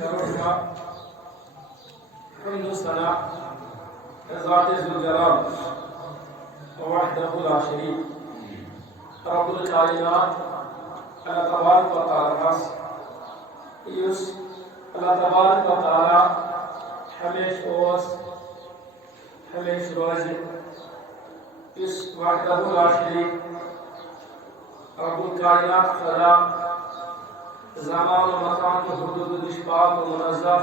كرمها حمد الصلاة ذات ذو الجلال ووحده لا شريك رب الكائنات الله تبارك وتعالى يس الله تبارك وتعالى ہمیش اوس ہمیش روز اس وحدہ لا شریک رب الکائنات خدا زمان و مکان کے حدود نش پاک و منزہ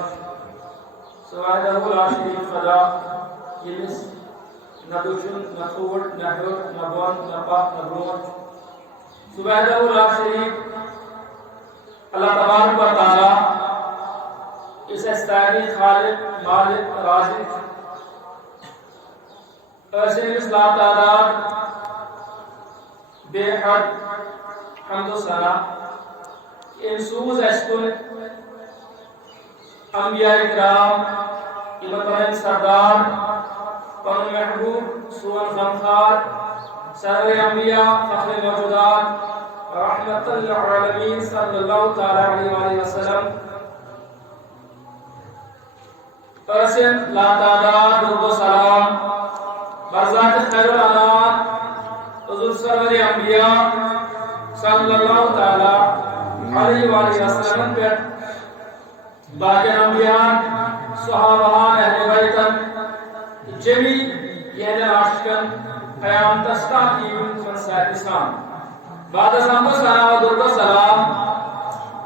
وحدہ لا شریک خدا یمس نہ دشمن نہ ٹوٹ نہ ہیوٚر نہ بۄن نہ پتھ نہ برونٛٹھ وحدہ لا شریک اللہ تبارک و تعالی اس استعاری خالق مالک رازق ارسل لا تعداد بے حد حمد و ثنا انسوز اشکل انبیاء اکرام امام سردار پن محبوب سون غمخار سرور انبیاء فخر موجودات رحمت للعالمین صلی اللہ تعالی علیہ وآلہ وسلم ارسل لا تعداد درود و سلام برزات خیر الانام حضور سرور انبیاء صلی اللہ تعالی علیہ وآلہ وسلم پر باقی انبیاء صحابہان اہل بیتن جمی یہن عاشقن قیام تستا ایون فنسائد اسلام بعد از حمد و ثنا و درود و سلام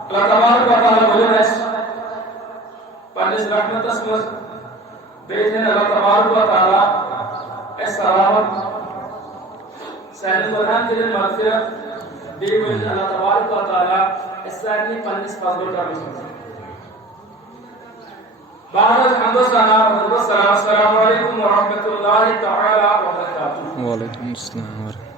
اللہ تبارک و تعالی بولن اس پنس رحمت اسمت بیتن اللہ تبارک و تعالی اس سلامت سہل قرآن کے دن مغفرت بیوین اللہ تبارک و تعالی اس سہلی پنس فضل کا مسلم بعد از حمد و ثنا و درود و سلام السلام علیکم ورحمۃ اللہ تعالی وبرکاتہ وعلیکم السلام ورحمۃ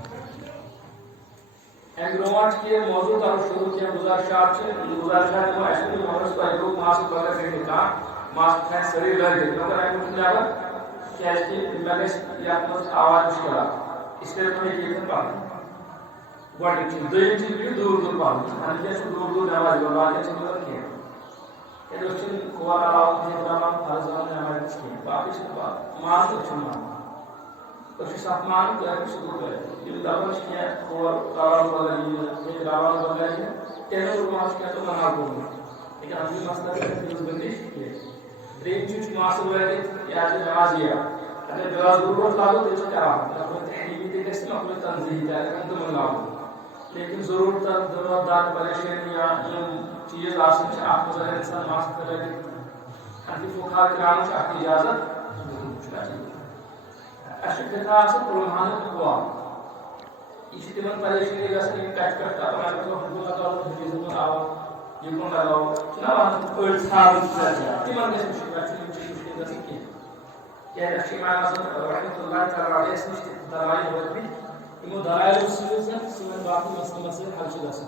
انگرومات کے موضوع کا شروع کیا گزارشات سے گزارشات کو ایسے محرس پر ایک ماسک بغیر کرنے کا ماسک ہے سری لگ گئی مگر ہے کچھ نہیں آگا کہ اس کی امبیلنس یا اپنا آواز مشکل ہے اس لیے تو ایک ایک پاک گوڑی چیز دوئی چیز بھی دور دور پاک ہم کیا سے دور دور نواز بلوان کے چیز مدد کیا یہ دوستین قوار علاوہ نے اتنام فرزان نے ہمارے کس کیا باقی سے بات مان تو چھوڑنا تو اس ساتمان کو ہے کچھ دور ہے یہ دعوش کیا قوار قرار بغیر ایک راوان بغیر ہے تینوں روحاش کیا تو منع کرنا لیکن ہم بھی مسئلہ ہے کہ بندش کیا ریک چیز معاصر ہوئے یا جو نماز یا اگر جواز ضرورت لاغو تو اسے کیا رہا اپنے تحریمی دیکھتے ہیں اپنے تنظیح جائے گا اندر من لاغو لیکن ضرورت دار پریشانی یا یہ چیز آسن سے آپ مظاہر انسان معاصر کرے گی انتی فقہ کرام سے آپ کی اجازت اشک دیتا آسن پرمحانت ہوا اسی تمن پریشانی جیسے یہ پیچ کرتا ہے ہمارے تو حکومت اور حفیظ میں آوا یہ کون لگاؤ چنا وہاں کوئی ثابت کر دیا تمن جیسے مشکل جیسے کی يعني الشيخ معنا رحمة الله تعالى عليه اسمه دلائل الوهمي إنه دلائل السلوسة سمن باقي مسلم حل شدة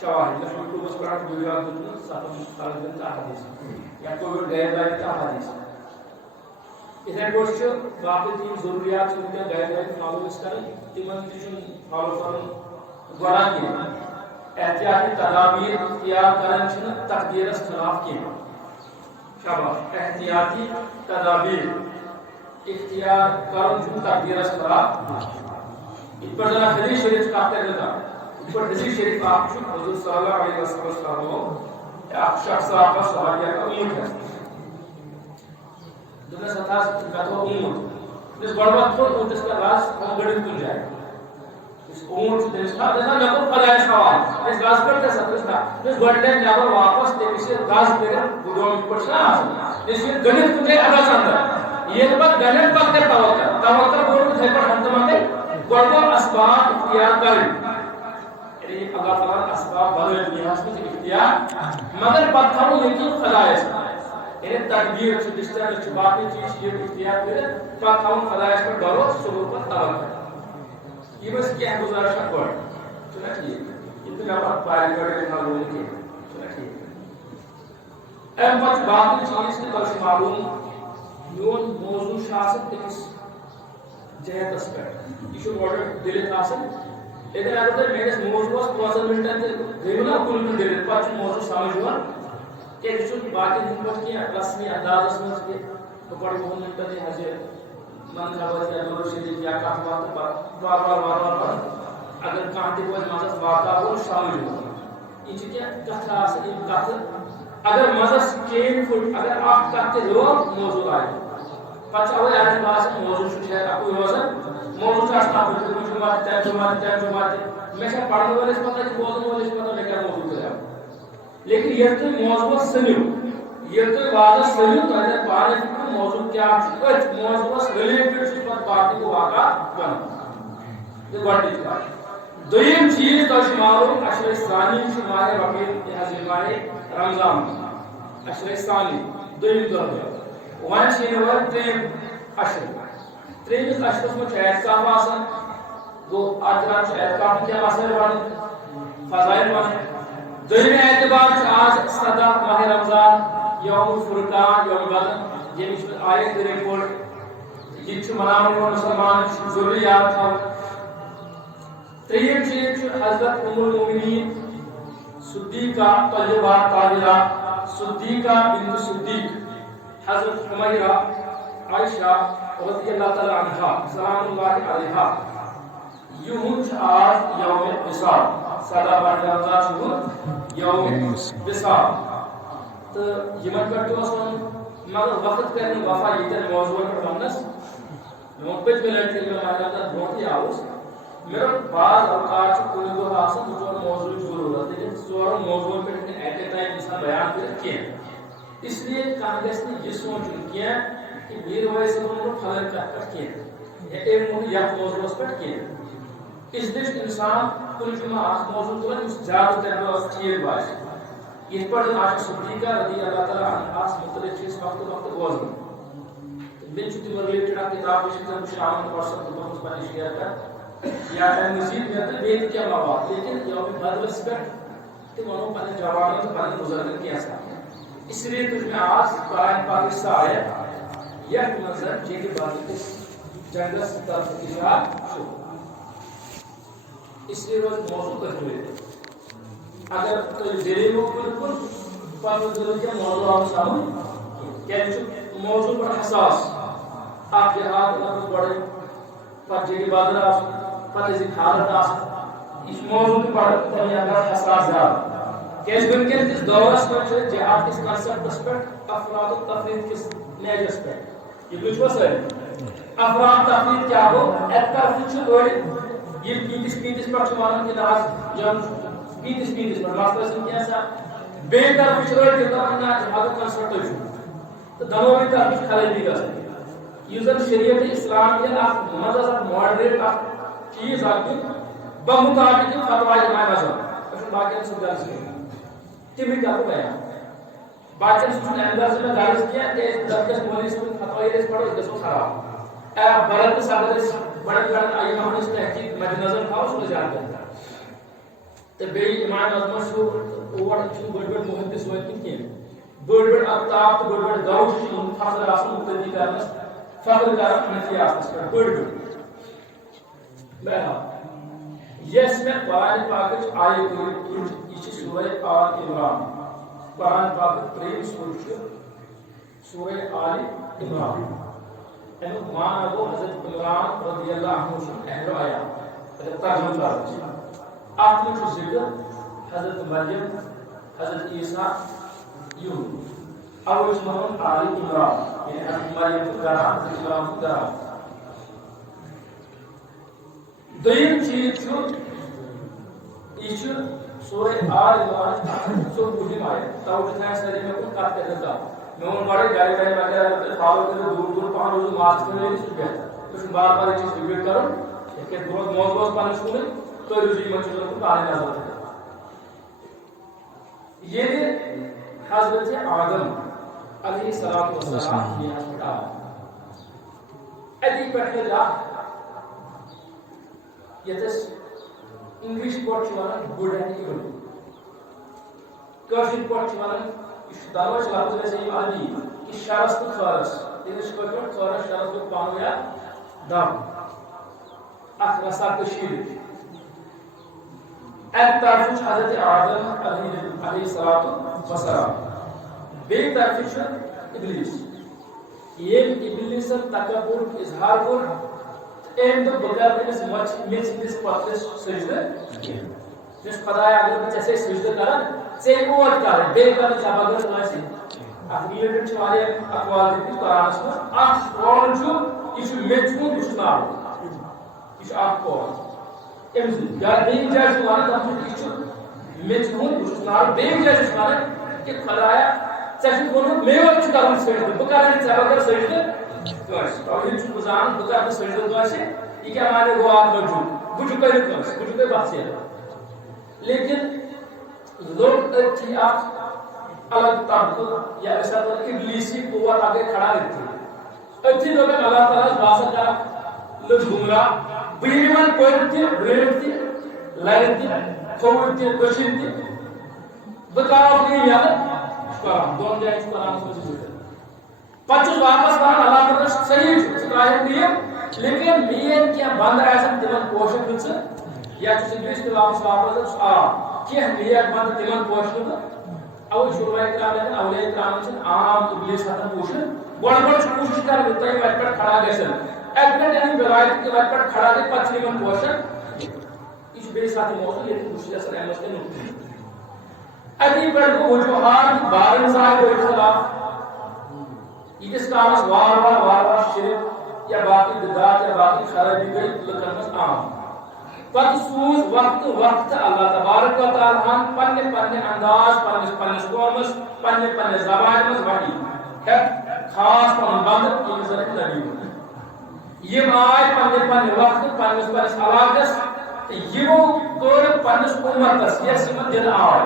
شواهد مثل كل مسؤول بيجاد الدين صاحب خالد بن حديث يقول غير ذلك حديث اذا کوشش باقی تین ضروریات ان کے غیر ذلك معلوم اس کریں تمن تشن فالو کرن گورا کی احتیاطی تدابیر اختیار کرن چھ تقدیر اس خلاف کی شاباش احتیاطی تدابیر اختیار کرن چھ تقدیر اس خلاف اس پر ذرا حدیث شریف کا ترجمہ پر حدیث شریف آپ حضور صلی اللہ علیہ وسلم آپ شخص آپ صحابیہ کا امت ہے دنیا ستاس کتو امت اس بڑوت کو اس کا راز ہم گڑی کن جائے اس امت سے اس کا دینا نکو خدای سوال اس راز پر تے سب اس کا اس گڑنے نکو واپس تے کسی راز پہ گڑوں پر شاہ اس یہ گڑی کن جائے ادا اندر یہ بات گڑن پر تے توکل بول تے پر ہم تمام گڑو اسباب اختیار کریں اللہ تعالیٰ اسباب بدل دیا اس میں اختیار مگر پتھروں یقین خدا ہے یعنی تدبیر سے دشتر سے باقی چیز یہ اختیار کرے پتھروں خدا اس پر ڈرو صبر پر توکل یہ بس کیا گزارش ہے کوئی سنا چاہیے اتنا وقت پائے گڑے معلوم کے ام پتہ باقی چیز کے تک معلوم میون موضوع شاست کس جہتس پہ یہ گوڑ دلت آسن لیکن اگر تھی میرے موضوع 5 منٹن گئی نا کل دلت پہ موضوع سمجھ کہ یہ باقی دن پہ کی رسمی انداز مز کہ بڑے 2 منٹن حج من خبر یا نور شریف یا کت بات بار اگر کھانا تہ مزس واتو سمجھ یہ کت کت اگر مزس چین پھٹ اگر اخ کت تہ لوگ موضوع آئے پتہ اوے ایسے باسان موضوع شاید اکوئی روزان موضوع ترجمہ میں پڑھنے والے پتہ بوزن والے پتہ میں کیا موضوع کرا لیکن یہ تو موضوع سنو یہ تو واضح سنو تو پانے کی موضوع کیا موضوع ریلیٹڈ سے باقی کو واقعہ بنا یہ بڑی بات دویم چیز تو معلوم اشر ثانی سے ماہ ربیع یہ ماہ رمضان اشر ثانی دویم درجہ وان شنوار تریم اشر تریم اشر میں اعتکاف آسان وہ آجران اعتکاف کیا مسئلہ بن فضائل بن دویم اعتبار آج صدا ماہ رمضان یوم فرقان یوم بدر یہ اس آیت رپورٹ جن سے منانے والے مسلمان ضروری یاد تھا تریم چیز حضرت ام المؤمنین صدیقہ طیبہ طاہرہ صدیقہ بنت صدیق حضرت حمیرہ عائشہ رضی اللہ تعالی عنہا سلام اللہ علیہا یہود آج یوم وصال صدا بار رمضان شہود یوم وصال تو یمن پر تو مگر وقت کرنے وفا یہ موضوع پر ونس محبت میں لڑتے میں ہمارا بہت ہی آؤس میرا بعض اوقات کوئی دو آسان تو موضوع ضرورت ہے سورا موضوع پر ایٹ اے ٹائم انسان بیان کر کے اس لیے کانگریس نے یہ سوچا کیا کہ میر ویسے انہوں فلن کر کیا ایک موضوع پر کیا اس لیے انسان کل جمعہ آخ موضوع تو اس زیادہ تر اس چیز باش اس پر آج صدیقہ رضی اللہ تعالیٰ عنہ مختلف چیز وقت گوزن من چھتی ریلیٹڈ کتاب شکل شامل پرسن تو بہت پانی شیئر کر یا مزید میں تو بیت کیا مواد لیکن یوم بدر پر کہ وہ پنے جوانوں تو پنے بزرگوں کی ایسا اس لیے کچھ میں آج قرآن پاک سے آیا یہ منظر جی کے بعد کے جنگل سے طرف اتجاہ شو اس لیے روز موضوع کر ہوئے اگر تو دلی کو بالکل پر دل کے موضوع آپ سامنے کیا موضوع پر حساس آپ کے ہاتھ میں بڑے پر جی کے بعد آپ پر اس حالت آپ اس موضوع پر تمہیں اگر حساس زیادہ کیس بنکن کس دورس پر چھے جہاد کس کنسپٹس پر افراد و تفرید کس نیجس پر یہ کچھ بس ہے افراد تفرید کیا ہو ایک طرف چھے دوڑے یہ پیتس پر چھمانا کی ناز جن پیتس پر ماسٹر سے کیا سا بے طرف چھے دوڑے کہ طرف جہاد و کنسپٹ چھو تو دنوں میں طرف خلل بھی گا یوزر شریعت اسلام یہ آپ مدد ماڈریٹ آپ چیز آپ کی بمطابق فتوی جماع مذہب اس باقی سے درس کیا تمہیں کیا کو بیان باقی سے اندر سے میں درس کیا کہ درس مولوی سے فتوی اس پڑھو اس کو خراب اے بلد صدر بڑے آئی ہم اس تحقیق مد نظر تھا اس کو جان کرتا تو بے امام اعظم شو اوور چھ بڑے بڑے محدث ہوئے کہ بڑے بڑے اقطاب بڑے بڑے دروش فضل اصل مقتدی کرنا فضل کرنا نفی اس پر بڑے بڑے بہرحال یس میں قرآن پاک آئے کوئی یہ سورہ آل عمران قرآن پاک تریم سورہ آل عمران اینو مانا وہ حضرت عمران رضی اللہ عنہ سے اہل آیا ترجمہ کرتے آپ میں جو ذکر حضرت مریم حضرت عیسیٰ یوں اور اس محمد آل عمران یعنی حضرت مریم کو کرا حضرت عمران کو کرا دویم چیز چھو یہ سورہ آل عمران سو مہم آئے توجہ ہے سری میں کچھ کات کرتا تھا میں ان بڑے گاڑی گاڑی وغیرہ فالو کرتے دور دور پہن روز ماسک کرنے نہیں سکتے کچھ بار بار چیز ریپیٹ کرو کہ بہت موضوع پہن سکتے تو رجوع مچھلوں کو پانے نظر ہے یہ حضرت آدم علیہ السلام یہ ہسپتال ادی پٹھے جا یتس انگلش پٲٹھۍ چھِ وَنان good and evil کٲشِر پٲٹھۍ چھِ وَنان یہِ چھُ دۄنوَے چھِ لفظ ویسے یِم عربی کہِ شرس تہٕ خٲرس اِنگلش پٲٹھۍ خٲرس شرس گوٚو پانہٕ ؤنۍ اکھ دم اکھ رسا کٔشیٖرِ اَکہِ طرفہٕ چھُ حضرت آدم علیہ الصلوۃ والسلام بیٚیہِ طرفہٕ چھُ اِبلیٖس ییٚمۍ اِبلیٖسن تکبُرُک اِظہار کوٚر أمۍ دوٚپ بہٕ کَرٕ تٔمِس میٚژِ ہِنٛدِس پتھرِس سجدٕ یُس خۄدایا اگر بہٕ ژےٚ سۭتۍ سجدٕ کران ژےٚ یوت کرٕنۍ بیٚیہِ کرنہٕ ژےٚ بغٲر کٲنٛسہِ اتھ رِلیٹڈ چھِ واریاہ اقوال دِتمٕتۍ قرآنس منٛز اکھ قول چھُ یہِ چھُ میٚژِ ہُنٛد یہِ چھُ ناو یہِ چھُ اکھ قول أمۍ سٕنٛدۍ یا بیٚیہِ جایہِ چھُ ونان تتھ منٛز یہِ چھُ میٚژِ ہُنٛد بہٕ چھُس ناو بیٚیہِ جایہِ چھُس ونان کہِ خۄدایا ژےٚ چھُکھ ووٚنمُت مےٚ یوت چھُ کرُن سجدٕ بہٕ کرٕ نہٕ ژےٚ بغٲر سجدٕ کٲنٛسہِ توے چھُس بہٕ زانان بہٕ کرٕ نہٕ سجدٕ کٲنٛسہِ یہِ کیٛاہ مانے گوٚو اکھ موجوٗد بہٕ چھُکے نہٕ کٲنٛسہِ بہٕ چھُکے بخشیٖر لیکن لوگ أتھی اکھ الگ طبقہٕ یا أسۍ ہٮ۪کو اِبلیٖسی قوت اکھ گٔے کھڑا أتھی أتھی دوٚپ أمۍ اللہ تعالیٰ ہس بہٕ ہسا کرکھ لُکھ گمراہ بہٕ یِمہٕ یِمن پٔرۍ تہِ برٛٲرۍ تہِ لرِ تہِ کھووُر تہِ دٔچھِنۍ تہِ بہٕ تراوکھ یہِ یلہٕ قرآن دۄن جاین چھُ قرآنس منٛز یہِ پتہٕ چھُس واپس ونان اللہ تعالیٰ صحیح چھُ ژٕ ترٛاوکھ نہٕ یِم لیکن میٲنۍ کینٛہہ بنٛدٕ آسن تِمن پوشکھ نہٕ ژٕ یا چھُس اِبلیٖس تہِ واپس آ کینٛہہ نیک بنٛدٕ تِمن پوشکھ نہٕ اوے شُروٗع کران اولے کران چھِنہٕ عام اِبلیٖس ہٮ۪کان پوٗشِتھ گۄڈٕ چھُ کوٗشِش کران یوٚتانۍ وتہِ پٮ۪ٹھ کھڑا گژھن اکہِ پٮ۪ٹھ یعنی بِلایت تہِ وتہِ پٮ۪ٹھ کھڑا گٔے پتہٕ چھِ یِمن پوشکھ یہِ چھُ بیٚیہِ ساتہٕ موضوٗع ییٚتہِ بہٕ چھُس یژھان اَمہِ منٛز تہِ نُقطہٕ اتی پٮ۪ٹھ گوٚو وجوٗہات بارن زایہِ گوٚو اختلاف ییٖتِس کالس وارٕ شرک یا باقٕے بدعات یا باقٕے خرٲبی گٔے لُکن منٛز عام پتہٕ سوٗز وقتہٕ اللہ تبارک و تعالیٰ ہن پننہِ انداز پننِس قومس پننہِ زبانہِ منٛز وحی ہٮ۪تھ خاص پنُن بنٛدٕ ییٚمِس زن نبی یِم آے پننہِ وقتہٕ پننِس علاقس تہٕ یِمو کوٚر پننِس اُمتس یس یِمن دِنہٕ آے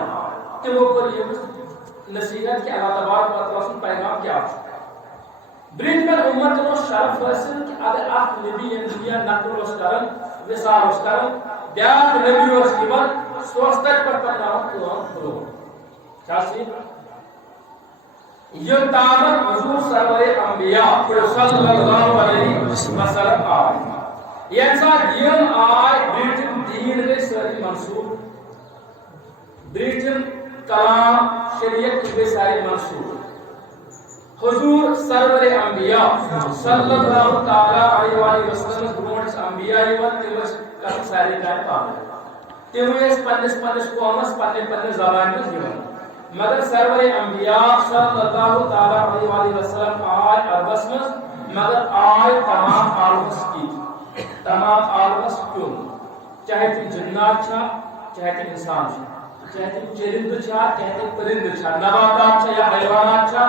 تِمو کوٚر ییٚمِس نصیحت کہِ اللہ تبارک و تعالیٰ سُنٛد پیغام کیٛاہ چھُ برٛونٛٹھمٮ۪ن اُمتن اوس شرف حٲصِل کہِ اگر اکھ نبی ییٚمہِ دُنیا نقل اوس کران وِثال اوس کران بیٛاکھ نبی اوس یِوان سُہ اوس تتہِ پٮ۪ٹھ پکناوان کٲم برٛونٛٹھ چھا صحیح یوٚت تامتھ حضوٗر سرورِ انبیا صلی اللہ علیہ وسلم آے ییٚمہِ ساتہٕ یِم آے برٛونٛٹھِم دیٖن گٔے سٲری منسوٗخ برٛونٛٹھِم کلام شریعت گٔے سارے منسوٗخ حضور سرور انبیا صلی اللہ تعالیٰ علیہ وسلم برونٛٹھ انبیا یِوان تِم ٲسۍ کران سارے کامہِ پانے تِم ٲسۍ پننِس قومس پننہِ زبانہِ منٛز یِوان مگر سرور انبیا صلی اللہ تعالیٰ علیہ وسلم آے عربس منٛز مگر آے تمام عالمس کی تمام عالمس کیُن چاہے تِم جنات چھا چاہے تِم انسان چھا چاہے تِم چرندٕ چھا چاہے تِم پرندٕ چھا نباتات چھا یا حیوانات چھا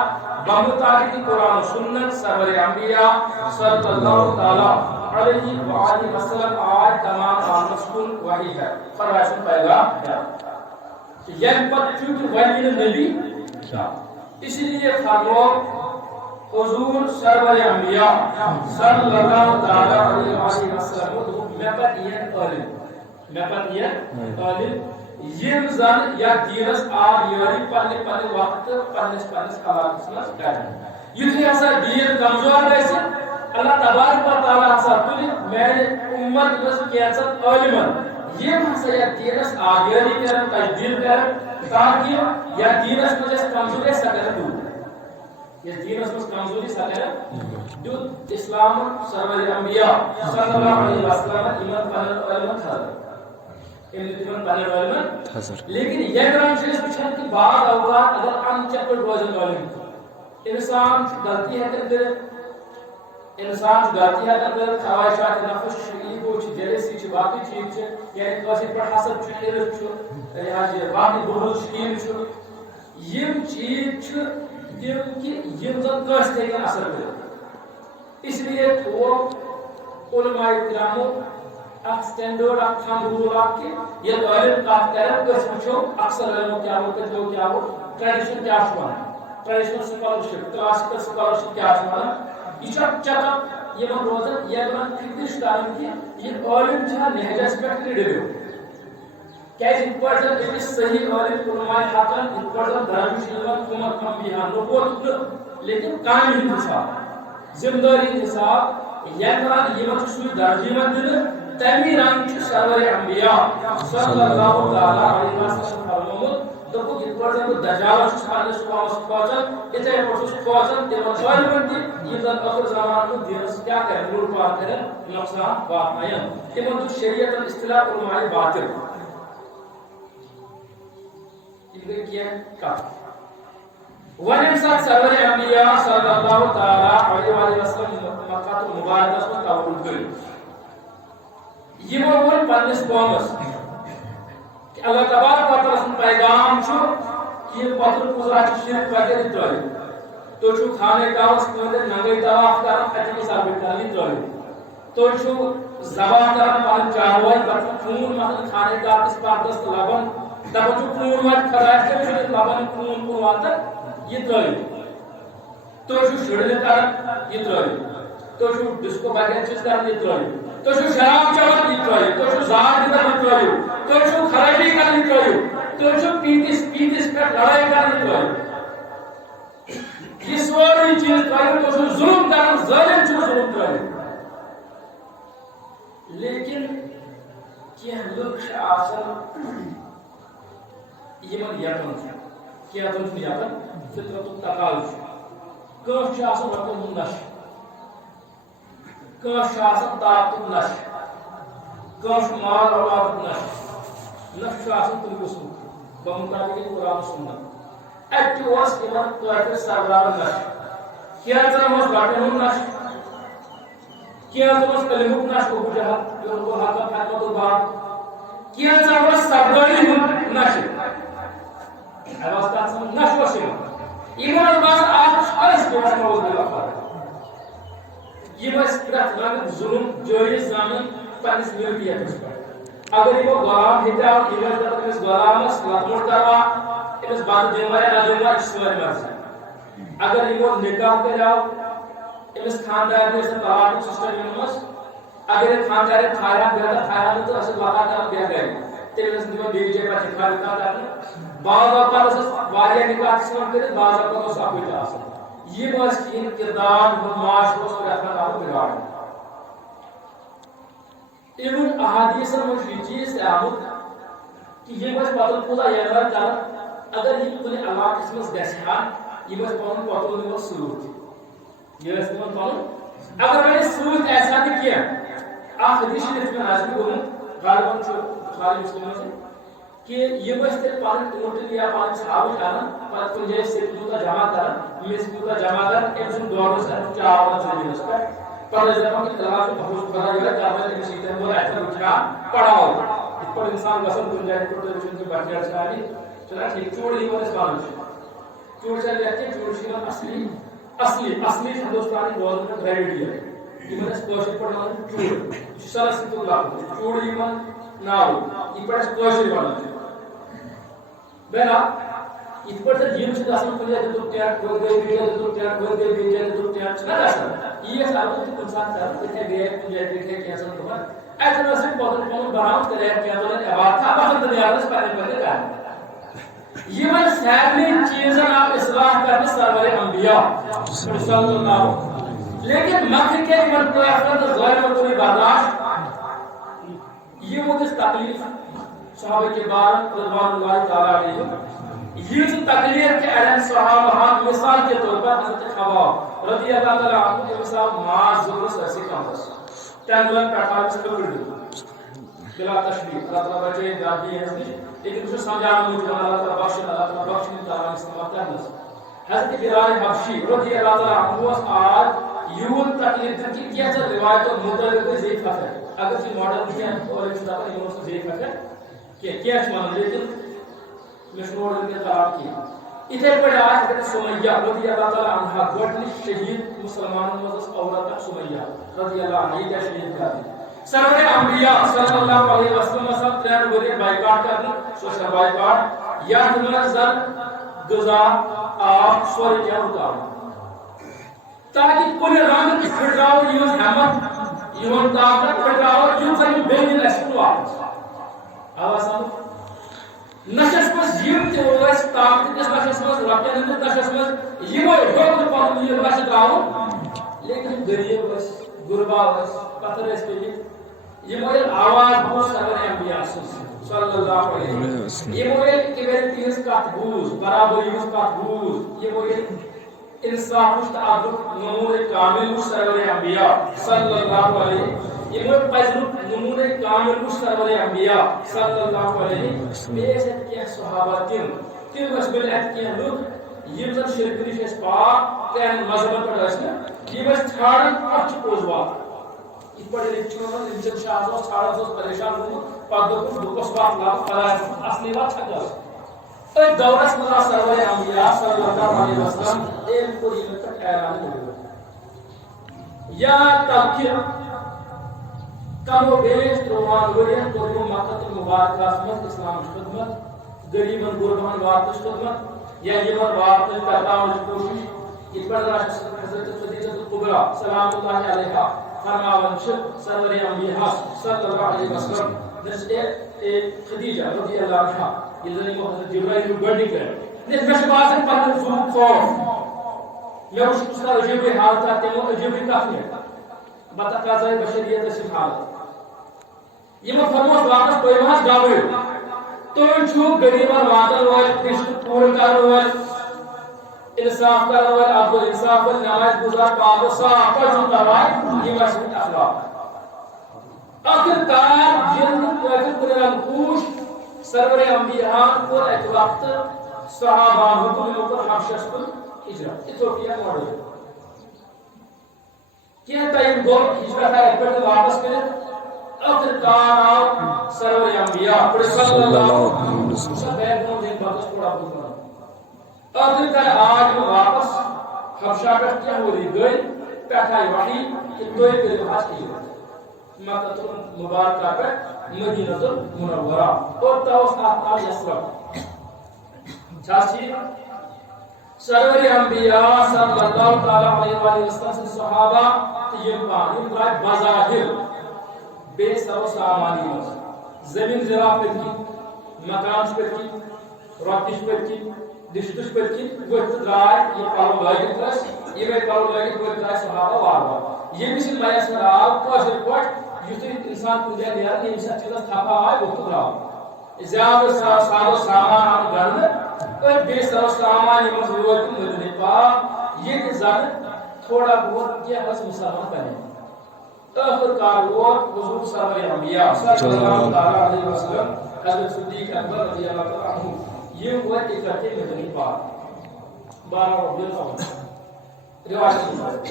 بمطابق قرآن و سنت سرور انبیاء صلی اللہ تعالیٰ علیہ وآلہ وسلم آج تمام عالمس کن وحی ہے فرمائشن پیغام ہے یعنی پتہ چونکہ وحی نبی اسی لیے فرمو حضور سرور انبیاء صلی اللہ تعالیٰ علیہ وآلہ وسلم میں پر یہ عالم یم زن یا دینس آب یوری پنہ وقت پنس علاقس مز کریں یتھے ہسا دین کمزور گژھِ اللہ تبارک و تعالیٰ ہسا تُلہِ میانہِ اُمت منٛز کینٛژن عٲلمن یم ہسا یا دینس آبیٲری کرن تجدید کرن تاکہ یا دینس منٛز یۄس کمزوری سۄ کرن دوٗر یۄس دینس منٛز کمزوری سۄ کرن دیُت اسلام سرور انبیاء صلی اللہ علیہ وسلم یمن پنن عٲلمن خٲطرٕ لیکن یہ گران چیز وچھان کہ بعض اوقات اگر ان چپٹ روزن والے انسان غلطی ہے کرتے خواہشات نفس ایگو جیلسی باقی چیز یعنی کٲنٛسہِ پٮ۪ٹھ حسد ہرس باقی بغض شکیٖن یم چیز تم کہ یم زن کٲنٛسہِ تہِ ہیٚکن اثر کٔرِتھ اس لیے تھوو علماء کرامو اکھ سٹینڈرڈ اکھ تھم روٗل اکھ کہ ییٚلہِ عٲلم کتھ کرن أسۍ وٕچھو اکثر علمو کیٛاہ ووٚن کٔرِو کیٛاہ ووٚن ٹریڈِشن کیٛاہ چھُ ونان ٹریڈِشنل سکالرشپ کلاسِکل سکالرشپ کیٛاہ چھُ ونان یہِ چھُ اکھ چیک اپ یِمن روزان یِمن فکر چھُ کران کہ یہِ عٲلم چھا نہجس پٮ۪ٹھ کِنہٕ ڈٔبِو کیازِ یِتھ پٲٹھۍ زن أکِس صحیح عٲلِم علماء حقن یِتھ پٲٹھۍ زن درجہِ چھُ یِوان قومت انبیاء نبوت نہٕ لیکن کامہِ ہُنٛد حساب ذمہٕ دٲری ہُنٛد حساب ییٚمہِ رنٛگہٕ یِمن چھُ سُے درجہِ یِوان دِنہٕ تَمی رنٛگہٕ چھُ سرور انبیاء صلی اللہ تعالیٰ علیہ وسلم فرمومُت دوٚپُکھ یِتھ پٲٹھۍ زن بہٕ دجالس چھُس پننِس قومس کھوژان یِتھے پٲٹھۍ چھُس کھوژان تِمن ظٲلمن تہِ یِم زن ٲخر زمانہٕ منٛز دیٖنس کیٛاہ کرن لوٗٹھ پار کرن نۄقصان واتناین تِمن دیُت شریعتن اصطلاح علماء باطل یِم گٔے کینٛہہ کتھ وۄنۍ ییٚمہِ ساتہٕ سرور انبیاء صلی اللہ تعالیٰ علیہ وسلم مکہ تہٕ مبارکس منٛز تَوَل کٔرۍ یِمو ووٚن پننِس قومس کہ اللہ تبارک و تعالیٰ سُنٛد پیغام چھُ کہ یہِ پتُر گُزران چھُ شرک وغیرہ یہِ ترٲیِو تُہۍ چھِو خانہ کعبس خٲطرٕ ننگے طواف کران اَتہِ سبمِٹ کران یہِ ترٲیِو تُہۍ چھِو ذبح کران پنٕنۍ چاروٲے پتہٕ چھُ خوٗن مثلاً خانہ کعبس پردس تہٕ لبن دپان چھُ خوٗن واتہِ خۄدایس کیٛاہ چھُ لبن خوٗن کُن واتان یہِ ترٲیِو تُہۍ چھِو شُرلہِ کران یہِ ترٲیِو تُہۍ چھِو ڈِسکو وغیرہ چیٖز کران یہِ ترٲیِو تُہۍ چھِو شراب چٮ۪وان یہِ ترٲیِو تُہۍ چھِو زار دِوان یہِ ترٲیِو تُہۍ چھِو خرٲبی کران یہِ ترٲیِو تُہۍ چھِو پیٖتِس پٮ۪ٹھ لڑٲے کران یہِ ترٲیِو یہِ سورُے چیٖز ترٲیِو تُہۍ چھِو ظُلم کران ظٲلِم چھُ ظُلم ترٲیِو لیکن کینٛہہ لُکھ چھِ آسان یِمن یقین چھُ کینٛژن چھُنہٕ یقین فطرتُک تقاضہٕ چھُ کٲنٛسہِ چھُ آسان رۄپین ہُنٛد نشہٕ کٲنٛسہِ چھُ آسان طاقتُک نشہٕ کٲنٛسہِ چھُ مال اولادُک نشہٕ چھُ آسان کُنہِ قٕسمُک بمُطابق قرآن سُنت اَتہِ تہِ اوس یِمن کٲفِر سردارن نشہٕ کینٛژن اوس رۄپین ہُنٛد نشہٕ کینٛژن اوس کلمُک نشہٕ ابو جہل یورکو حقن حکمت الباب کینٛژن اوس سبدٲری ہُنٛد نشہٕ آواز کتھ سمجھ نشہٕ اوس یِمن اوس باسان اکھ چھُ أسۍ نوز باللہ فرق یِم ٲسۍ پرٛٮ۪تھ رنٛگُک ظُلم جٲری زانان پننِس ملکیتس پٮ۪ٹھ اگر یِمو غلام ہیٚتیاو یِم ٲسۍ دپان أمِس غلامس لۄکُٹ کروا أمِس بتہٕ دِموا یا نہ دِموا یہِ چھِ سٲنۍ مرضی اگر یِمو نکاح کریاو أمِس خاندارنہِ ٲسۍ نہٕ طلاقُک سسٹم یِمن منٛز اگر یہِ خاندارن تھایہن بیٚہتر تھایہن تہٕ ٲسۍ لگان کران بیٚہہ گرِ تیٚلہِ ٲسۍ دِوان بیٚیہِ جایہِ پتہٕ نکاح وکاح کرنہٕ بعض اوقات ٲسۍ واریاہ نکاح تہِ یِوان کٔرِتھ بعض اوقات اوس اکُے تہِ آسان یِم ٲسۍ کینٛہہ کردار یِمن معاشرٕ اوس یتھ منٛز آمُت بِگاڑنہٕ اِوٕن احادیٖثن منٛز چھُ یہِ چیٖز تہِ آمُت کہ یِم ٲسۍ پتہٕ پوٗرٕ یَزار کران اگر یِم کُنہِ علاقس منٛز گژھِ ہا یِم ٲسۍ پنُن پۄتُل نِوان سۭتۍ یہِ ٲسۍ نِوان پنُن اگر وۄنۍ سۭتۍ آسہِ ہا نہٕ کینٛہہ اکھ حدیٖث شریٖف چھُ مےٚ نظرِ گوٚمُت غالباً چھُ بخاری مسلم منٛز کہ یِم ٲسۍ تیٚلہِ پنٕنۍ اوٗنٛٹن یا پنٕنۍ ژھاوٕج انان پتہٕ کُنہِ جایہِ سیٚکہِ تیوٗتاہ جمع کران میٚژ تیوٗتاہ جمع کران أمۍ سُنٛد دۄد اوس امیُک چاوان زٔمیٖنس پٮ۪ٹھ پتہٕ ٲسۍ دپان کہ تِلہا چھُ بہت خۄدا یورٕ کرنٲے أمِس ییٖتٮ۪ن وول اتٮ۪ن وٕچھا پڑاو یِتھ پٲٹھۍ انسان گژھان کُنہِ جایہِ پٮ۪ٹھ تُہۍ وٕچھِو تِم بچہٕ سارے چھُنہ ٹھیٖک چوٗڑ یِمن أسۍ ونان چھِ چوٗڑ چھا لیکھ کینٛہہ چوٗڑ چھِ یِوان اصلی ہندوستانٕکۍ روزن پٮ۪ٹھ ریڈیڈیٹ یِمن أسۍ کٲشِر پٲٹھۍ ونان چوٗڑ یہِ چھُ سنسکرتُک لفظ چوٗڑ یِمن ناو یِتھ پٲٹھۍ أسۍ کٲشِر ونان چھِ بہرحال یِتھ پٲٹھۍ زن یِم چھِ گژھان کُنہِ جایہِ دِتُکھ ٹٮ۪نٹ ہُتھ گٔے بیٚیہِ جایہِ دِتُکھ ٹٮ۪نٹ ہُتھ گٔے بیٚیہِ جایہِ دِتُکھ ٹٮ۪نٹ چھُنہ گژھان یی ٲسۍ البتہ کُنہِ ساتہٕ کران تِتھے گٔیے کُنہِ جایہِ بیٚیہِ کینٛژن دۄہن اتٮ۪ن ٲسۍ یِم پتہٕ پنُن بناوان کریکھ کینٛژن عبادتھا وقت تہٕ نیران ٲسۍ پننہِ پننہِ کرنہِ یِمن سارنٕے چیٖزن آو اصلاح کرنہٕ سرور انبیاء صلی اللہ لیکن مکہ کٮ۪ن یِمن کٲفرن تہٕ ظٲلمن کوٚر یہِ برداشت یِمو دِژ تکلیٖف صحابہ کِبارن رضوان اللہ تعالیٰ علیہم ییٖژ تکلیٖف کہِ اڑٮ۪ن صحابہن مثال کے طور پر حضرت خباب رضی اللہ تعالیٰ عنہ تٔمِس آو ماز ضروٗرت ٲسۍ کمرس ٹٮ۪نٛگلن پٮ۪ٹھ آو أمِس لٔکٕر دِنہٕ بِلا تشریٖف اللہ تعالیٰ بچٲیِن دادی ہٕنٛز نِش لیکن بہٕ چھُس سمجھاونہٕ موٗجوٗب اللہ تعالیٰ بخشن تعالیٰ استعمال کرنس حضرت بلال حبشی رضی اللہ تعالیٰ عنہس آو یوٗت تکلیٖف دِنہٕ کہِ کینٛژن روایتو مُطٲبق گٔے زیٚیہِ فخر اگر چھِ ماڈٲرن کینٛہہ اورٕ چھِ دپان یِمن اوس نہٕ زیٚیہِ فخر کینٛہہ چھِ ونان لیکن مےٚ چھُنہٕ اورٕ وٕنکٮ۪ن تران کینٛہہ یِتھے پٲٹھۍ آو حضرت سُمَیہ رضی اللہ تعالیٰ عنہا گۄڈنِچ شہیٖد مُسلمانن منٛز ٲس عورت اکھ سُمَیہ رضی اللہ عنہا یہِ کیٛاہ شہیٖد کرنہٕ سرور انبیاء صلی اللہ علیہ وسلم ٲس 3 ؤرین بایکاٹ کرنہٕ سُہ ٲس بایکاٹ یتھ منٛز زن غذا آب سورُے کینٛہہ رُکاوُن تاکہِ کُنہِ رنٛگہٕ پھٕٹراوُن یِہٕنٛز ہٮ۪مت یِہُنٛد طاقت پھٕٹراوُن یُتھ زن یِم بیٚیہِ دِن اَسہِ کُن واپس آواز سمجھ نشس مز یم تس طاقت کس نشس مز رۄپین ہندس نشس مز یمو ہیوک پن یہ نش تراؤن لیکن غریب غربا پتھر پھٹ یمو آواز بوز سرور انبیاء صلی اللہ علیہ وسلم یمو تہذ کت بوز برابری ہز کت بوز یمو انصاف تو عدل نمون کامل سرور انبیاء صلی اللہ علیہ یمو پزر نمون کامل سرور انبیاء صلی اللہ علیہ بیس کی صحابہ تم بل کی لوگ یم زن شرک نش پاک تہن مذہب پہ یم ژھانڈان کت پوز وات یہ پڑھے لکھے شاہ ژھانڈان پریشان گومت پتہ دپ بہت بات لاگ خدا اصلی بات چھکا دورس مزا سرور انبیاء صلی اللہ علیہ وسلم ایک کو یہ تک اعلان ہو یا تاکہ کمو بیش تروان ورین تو مکہ المبارکہ مز اسلام خدمت غریبن غربان واتش خدمت یا یمن واتش کرناون کوشش یہ پڑھنا حضرت خدیجہ الکبریٰ سلام اللہ علیہا فرماون سرور انبیاء صلی اللہ علیہ وسلم نس خدیجہ رضی اللہ عنہا یہ حضرت جبرائیل گڈی کرے نس مش باسن پتہ زوم خوف یہ اس کا عجیب حالت ہے تمو عجیب کافی بتا قضاء بشریت سے حالت یہ فرموس واپس تو ماس گاوے تو چھو غریبان واتن وال رشت پور کر وال انصاف کر وال ابو انصاف وال نماز گزار پاک صاف پر جو کرائے یہ مسئلہ اخلاق آخر کار جن قرآن کوش سرور انبیاء کو ایک وقت صحابہ حکم پر حبشہ کو ہجرت ایتھوپیا ماڈل کیا ٹائم گو ہجرت ہے پر واپس کرے آخر کار سرور انبیاء صلی اللہ علیہ وسلم بیگ نو دن واپس تھوڑا بولنا آخر کار آج واپس حبشہ پر کیا ہو رہی گئی پیٹھائی وحی کہ دوئی پر بحث کی مکہ المبارکہ پر مدینہ المنورہ اور توس آتا یسرب چاچی سرور انبیاء صلی اللہ علیہ وسلم سے صحابہ یہ برائے بظاہر بے سر و سامانی زمین زراع پر کی مکان پر کی روٹش پر کی دشتش پر کی وہ درائے یہ پالو لائٹ کس یہ میں پالو لائٹ وہ درائے صحابہ وار یہ مثل میں اس میں آل کوشر کوٹ یوتی انسان کو دیا نیار نہیں انسان چیزا تھاپا آئے وہ تو راو زیادہ سار و سامان آن گرد اور بے سر و سامانی مضبوط مدنی پاک یہ نظر تھوڑا بہت کیا بس مسلمان کریں آخر کار وہ حضور سرور انبیاء صلی اللہ علیہ وسلم حضرت صدیق اکبر رضی اللہ عنہ یہ وہ اکٹھے مدنی پاک بارہ ربی الاول روایت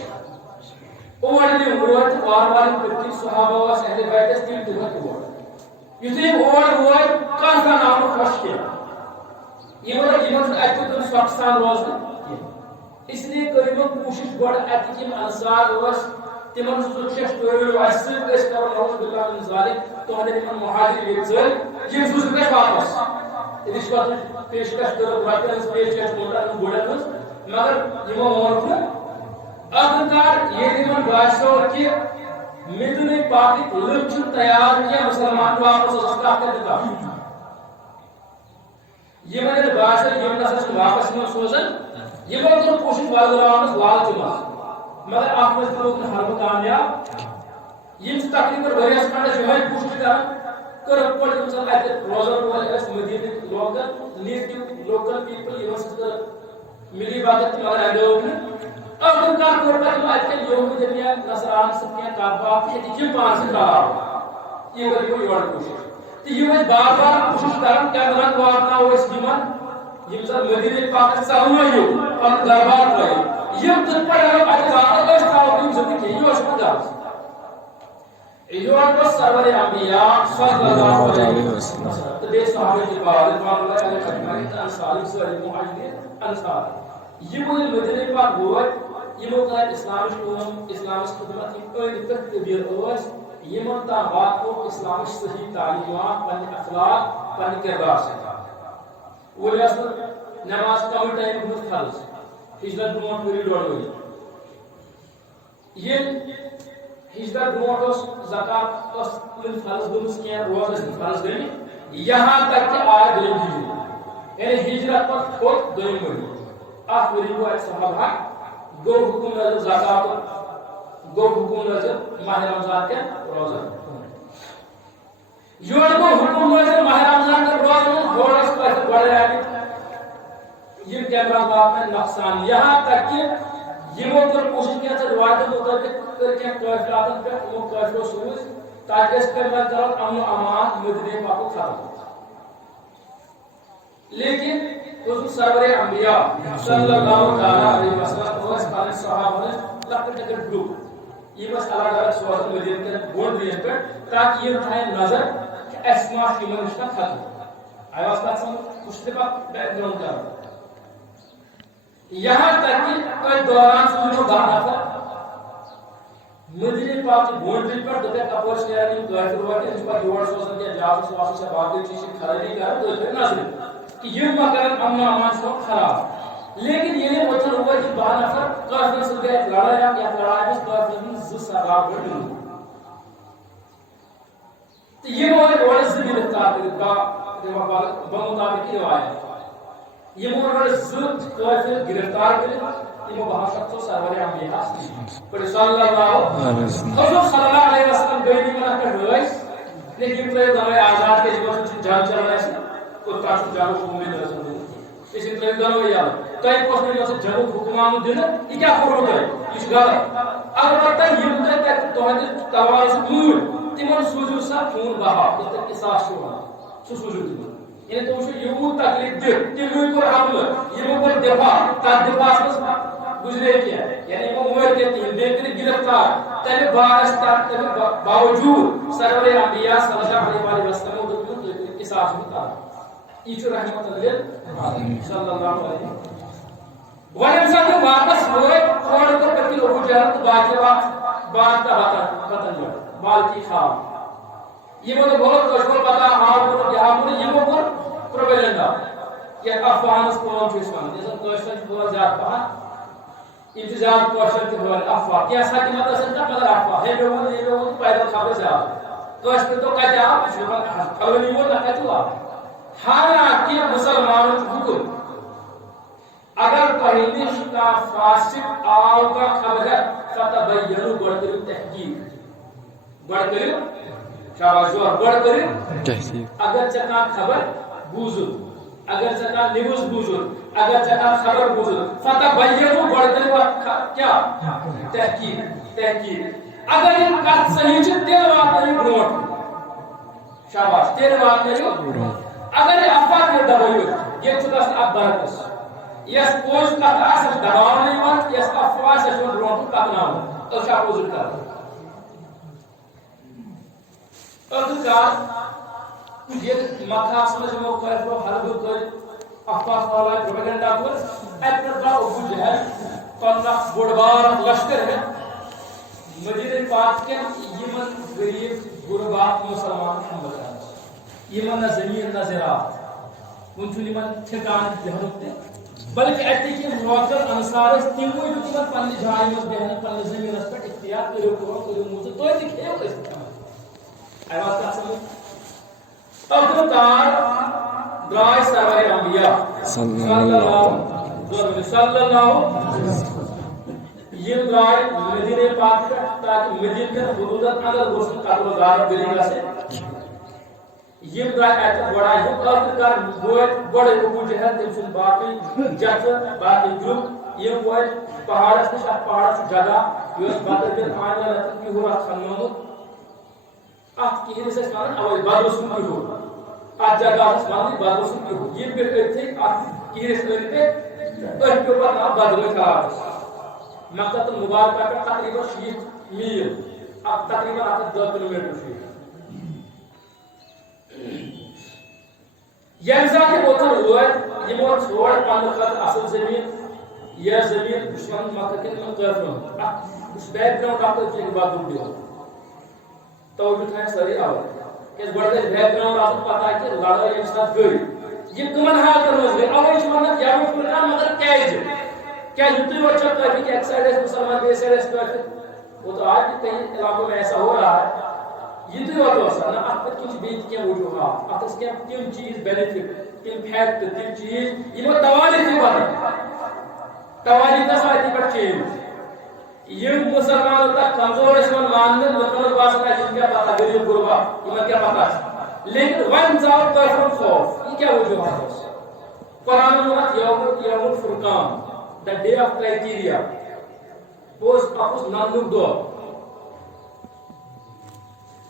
اور نے ووت وار پرتی صحابہ و اہل بیت تیم دغت ووت یتھے اور ووت کانٛہہ نام خوش کیا یمن اتن پاکستان روزن اس لیے کریمو کوشش گۄڈٕ اتِکۍ یِم انصار ٲسۍ تمن سوچ ٹویل اس کرو نعوذ باللہ من ذلک تو ہمیں یمن مہاجر یکزل یم سوز گژھِ واپس رشوت پیشکش کرو رۄپیَن پیشکش موٹر گوڑن مگر یمو مونُکھ نہٕ آخرکار یہ یمن باسیو کہ مدنی پاک لُکھ چھِ تیار کینٛہہ مسلمان واپس اوس کتھ کر یمن باسیو یم نسا چھِ واپس یِوان سوزان یمو کوٚر کوشش وٲلراونَس لالچہِ منٛز مگر اکھ منٛز لوگ نہٕ حربہٕ کامیاب یم چھِ تقریباً ؤریَس کھنٛڈس یِہوٚے کوشش کران کٔرٕکھ پٲٹھۍ یِم زن اتہِ روزن وٲلۍ ٲسۍ مدیٖنٕکۍ لوکل نیٹِو لوکل پیپل یِمن سۭتۍ کٔرٕکھ ملی بھگت مگر اندیوکھ نہٕ آخرکار کوٚر پتہٕ یِمو اتکٮ۪ن یہوٗدۍ یا نصران سۭتۍ کینٛہہ کتھ باتھ ییٚتہِ یِم پانہٕ سۭتۍ رلاو یہِ کٔر یِمو یورٕ کوشش تہٕ یِم ٲسۍ بار بار کوشش کران کمہِ رنٛگہٕ واتناوو أسۍ یِمن یم زن مدیٖنٕکۍ پاکس ژلنٲیِو پنُن دربار ترٲیِو یم تِتھ پٲٹھۍ اگر اتہِ واتان ٲسۍ تھاوو یم زٕ تہِ کینٛہہ یہِ اوس نہٕ غرض یور گوٚژھ سرور انبیاء صلی اللہ علیہ وسلم تہٕ بیٚیہِ صحابہ کرام رضوان اللہ علیہم اجمعین تہٕ انصار یِم سٲری مہاجرین انصار یِمو ییٚلہِ مدیٖنٕکۍ پاک وٲتۍ یِمو کٔر اسلامٕچ کٲم اسلامس خدمت یِم أنٛدۍ پٔکۍ کبیٖر ٲسۍ یِمن تام واتنوو اسلامٕچ صحیح تعلیمات پنٕنہِ اخلاق پنٕنہِ کردار سۭتۍ وۄنۍ ٲس نہٕ نماز کمٕے ٹایم گٔمٕژ فرض ہجرت برونٛٹھ ؤری ڈۄڑ ؤری ییٚلہِ ہجرت برونٛٹھ اوس زکات ٲس فرض گٔمٕژ کینٛہہ روزٕ ٲسۍ فرض گٔمٕتۍ یہاں تک کہ آئے دوم ہجرت یعنی ہجرت پر کھوت دوم وری اخ وری گو صحابہ گو حکم نظر زکات گو حکم نظر ماہ رمضان کے روزہ یور گو حکم نظر ماہ رمضان کے روزہ تھوڑا سا بڑھ رہا ہے یہ کیمرہ باپ میں نقصان یہاں تک کہ یہ وہ پر کوشش کیا تھا روایت مطابق کر کے کافرات پہ وہ کافروں سوز تاکہ اس پر میں کرو امن و امان مدینے پاک کو خراب لیکن حضور سرور انبیاء صلی اللہ علیہ وسلم اور اس پانے صحابہ نے لکھت اگر گروپ یہ بس الگ الگ سوازن مدینے کے بورڈ دیئے پر تاکہ یہ اٹھائے نظر کہ اسماء کی منشتہ ختم آئے واسطہ سمجھ کچھ دے پاک بیک گراؤنڈ کر یہاں تک کہ کوئی دوران سوچو گانا تھا مدینے پاک کی بونڈری پر دبے کپوش کیا نہیں کافر ہوا کہ اس پر جوڑ سوزن کے جاسوس واسوس سے باقی چیزیں خرابی کر تو پھر نظر کہ یہ مکان امن امان سے خراب لیکن یہ نہیں وچن ہوا کہ با نفر کافر سے گئے لڑایا یا لڑایا اس کافر میں ز سباب بڑھوں تو یہ وہ بڑے زمین اختار کا بمطابق کی روایت یہ مورد زد کافر گرفتار کرے یہ بہت سخت سرور انبیاء پر صلی اللہ علیہ وسلم گئی منا کر ہوئی لیکن تو دمے آزاد کے جیون سے جان چل رہا ہے کو تاسو جانو کو میں رسول اس ان طرح دنو یا تو ایک کو میں سے جانو حکمان دین یہ کیا فرق ہے اس گال البتہ یہ مدد تک تو ہے توال سے دور تمن سوجو سا خون بہا تو کے ساتھ شو سوجو یعنی تو یہ تکلیف دے تمہیں کو حمل یہ پر دفاع تا دفاع سے گزرے کیا یعنی وہ عمر کے تین دن کے گرفتار تل باوجود سرور انبیاء صلی اللہ علیہ وسلم کے ساتھ ہوتا یہ رحمت اللہ صلی اللہ علیہ وسلم وہ انسان کو واپس ہوئے اور کو کتی ابو جہل باقی بات کا ختم ہوا مال کی خواب یہ وہ بہت کشور پتا ہاں کو یہاں پر یہ وہ پروپیگنڈا کہ افغان کو چیزان جیسا کوشش بہت زیادہ پہا انتظام کوشش کے بہت افغان کیا سا کہ مطلب سنتا مگر افغان ہے لوگوں پیدا خبر زیادہ کوشش تو کہتے ہیں آپ خبر نہیں وہ نہ کہتے ہو آپ حالانکہ مسلمانوں کی حکم اگر پہلی کا فاسق آو کا خبر ہے فتبینو بڑھ کر تحقیق بڑھ کر شاباش بڑھ کر اگر چکا خبر بوزو اگر چکا نیوز بوزو اگر چکا خبر بوزو فتبینو بڑھ کر کیا تحقیق اگر ان کا صحیح چھ تیل بات نہیں بروٹ شاباش تیل بات نہیں اگر یہ افواہ کے دبائیو یہ چکا سے اب برکس یہ پوز کا اصل دباؤ نہیں ہوا یہ افواہ سے جو روٹو کا نام تو کیا پوزٹ کر اور یہ مکہ سمجھ میں کوئی کو حل کوئی افواہ والا پروپیگنڈا کو ایکٹر کا ابو جہل پنہ بڑبار لشکر ہے مدینہ پاک کے یمن غریب غربات مسلمان حملہ یمن زمین نہ زراعت ان چھ یمن ٹھکان دہتے بلکہ ایتی کہ موکل انصار تیموی جو پنہ جائے میں بہن پنہ زمین اس پر اختیار کرو موزے تو دکھے اس ایواز کا سمجھ ابتار درائے سرور انبیاء صلی اللہ یہ درائے مدینہ پاک تاکہ مدینہ کے حدودت اگر دوسرے قتل و غارت بلیگا سے یہ درائے ایت بڑا ہے کار بڑے ابو جہل تم سن باقی جت باقی گروپ یہ وہ پہاڑ سے پہاڑ سے جگہ یہ بدر کے آنے رہتا کی ہو رہا خنمو آت کی سے سمان اوی بدر سن کی ہو آت جگہ سے سمان بدر سن کی ہو یہ پھر تھے آت کی سے پہ اس کے اوپر آپ بدر میں کھا مقصد مبارکہ کا تقریبا 60 میل اب تقریبا آتے 2 کلومیٹر سے یہ انسان کے بوتر ہوئے یہ موت چھوڑ پاندر خط اصل زمین یہ زمین دشمن مکہ کے من قیفرون اس بیک گراؤنڈ آپ کو ایک بات دوں دیو تو جو تھا سری آور کہ بڑھتے بیک گراؤنڈ آپ کو پتا ہے کہ لڑا یہ ساتھ گئی یہ کمن حال کرنے سے اوہ اس مندر کیا وہ فرقان مگر کیج کیا جتی وہ چک کرتی کہ ایک سائڈ ہے مسلمان بے سائڈ ہے وہ تو آج بھی کئی علاقوں میں ایسا ہو رہا ہے یہ تو یوت آسان ات پہ کچھ بیت کیا وجوہات اتس کیا تم چیز بینیفٹ تم فیکٹ تم چیز یہ تواریخ تھی بنا تواریخ کا ساتھ پر چینج یہ مسلمان تک کمزور اس من ماننے لوگوں باسن ہے جن کا پتہ غریب غربا یہ کیا پتہ لیکن ون زاو کفر خوف یہ کیا وجوہات ہے قرآن میں یوم الفرقان the day of criteria post apus nanuk do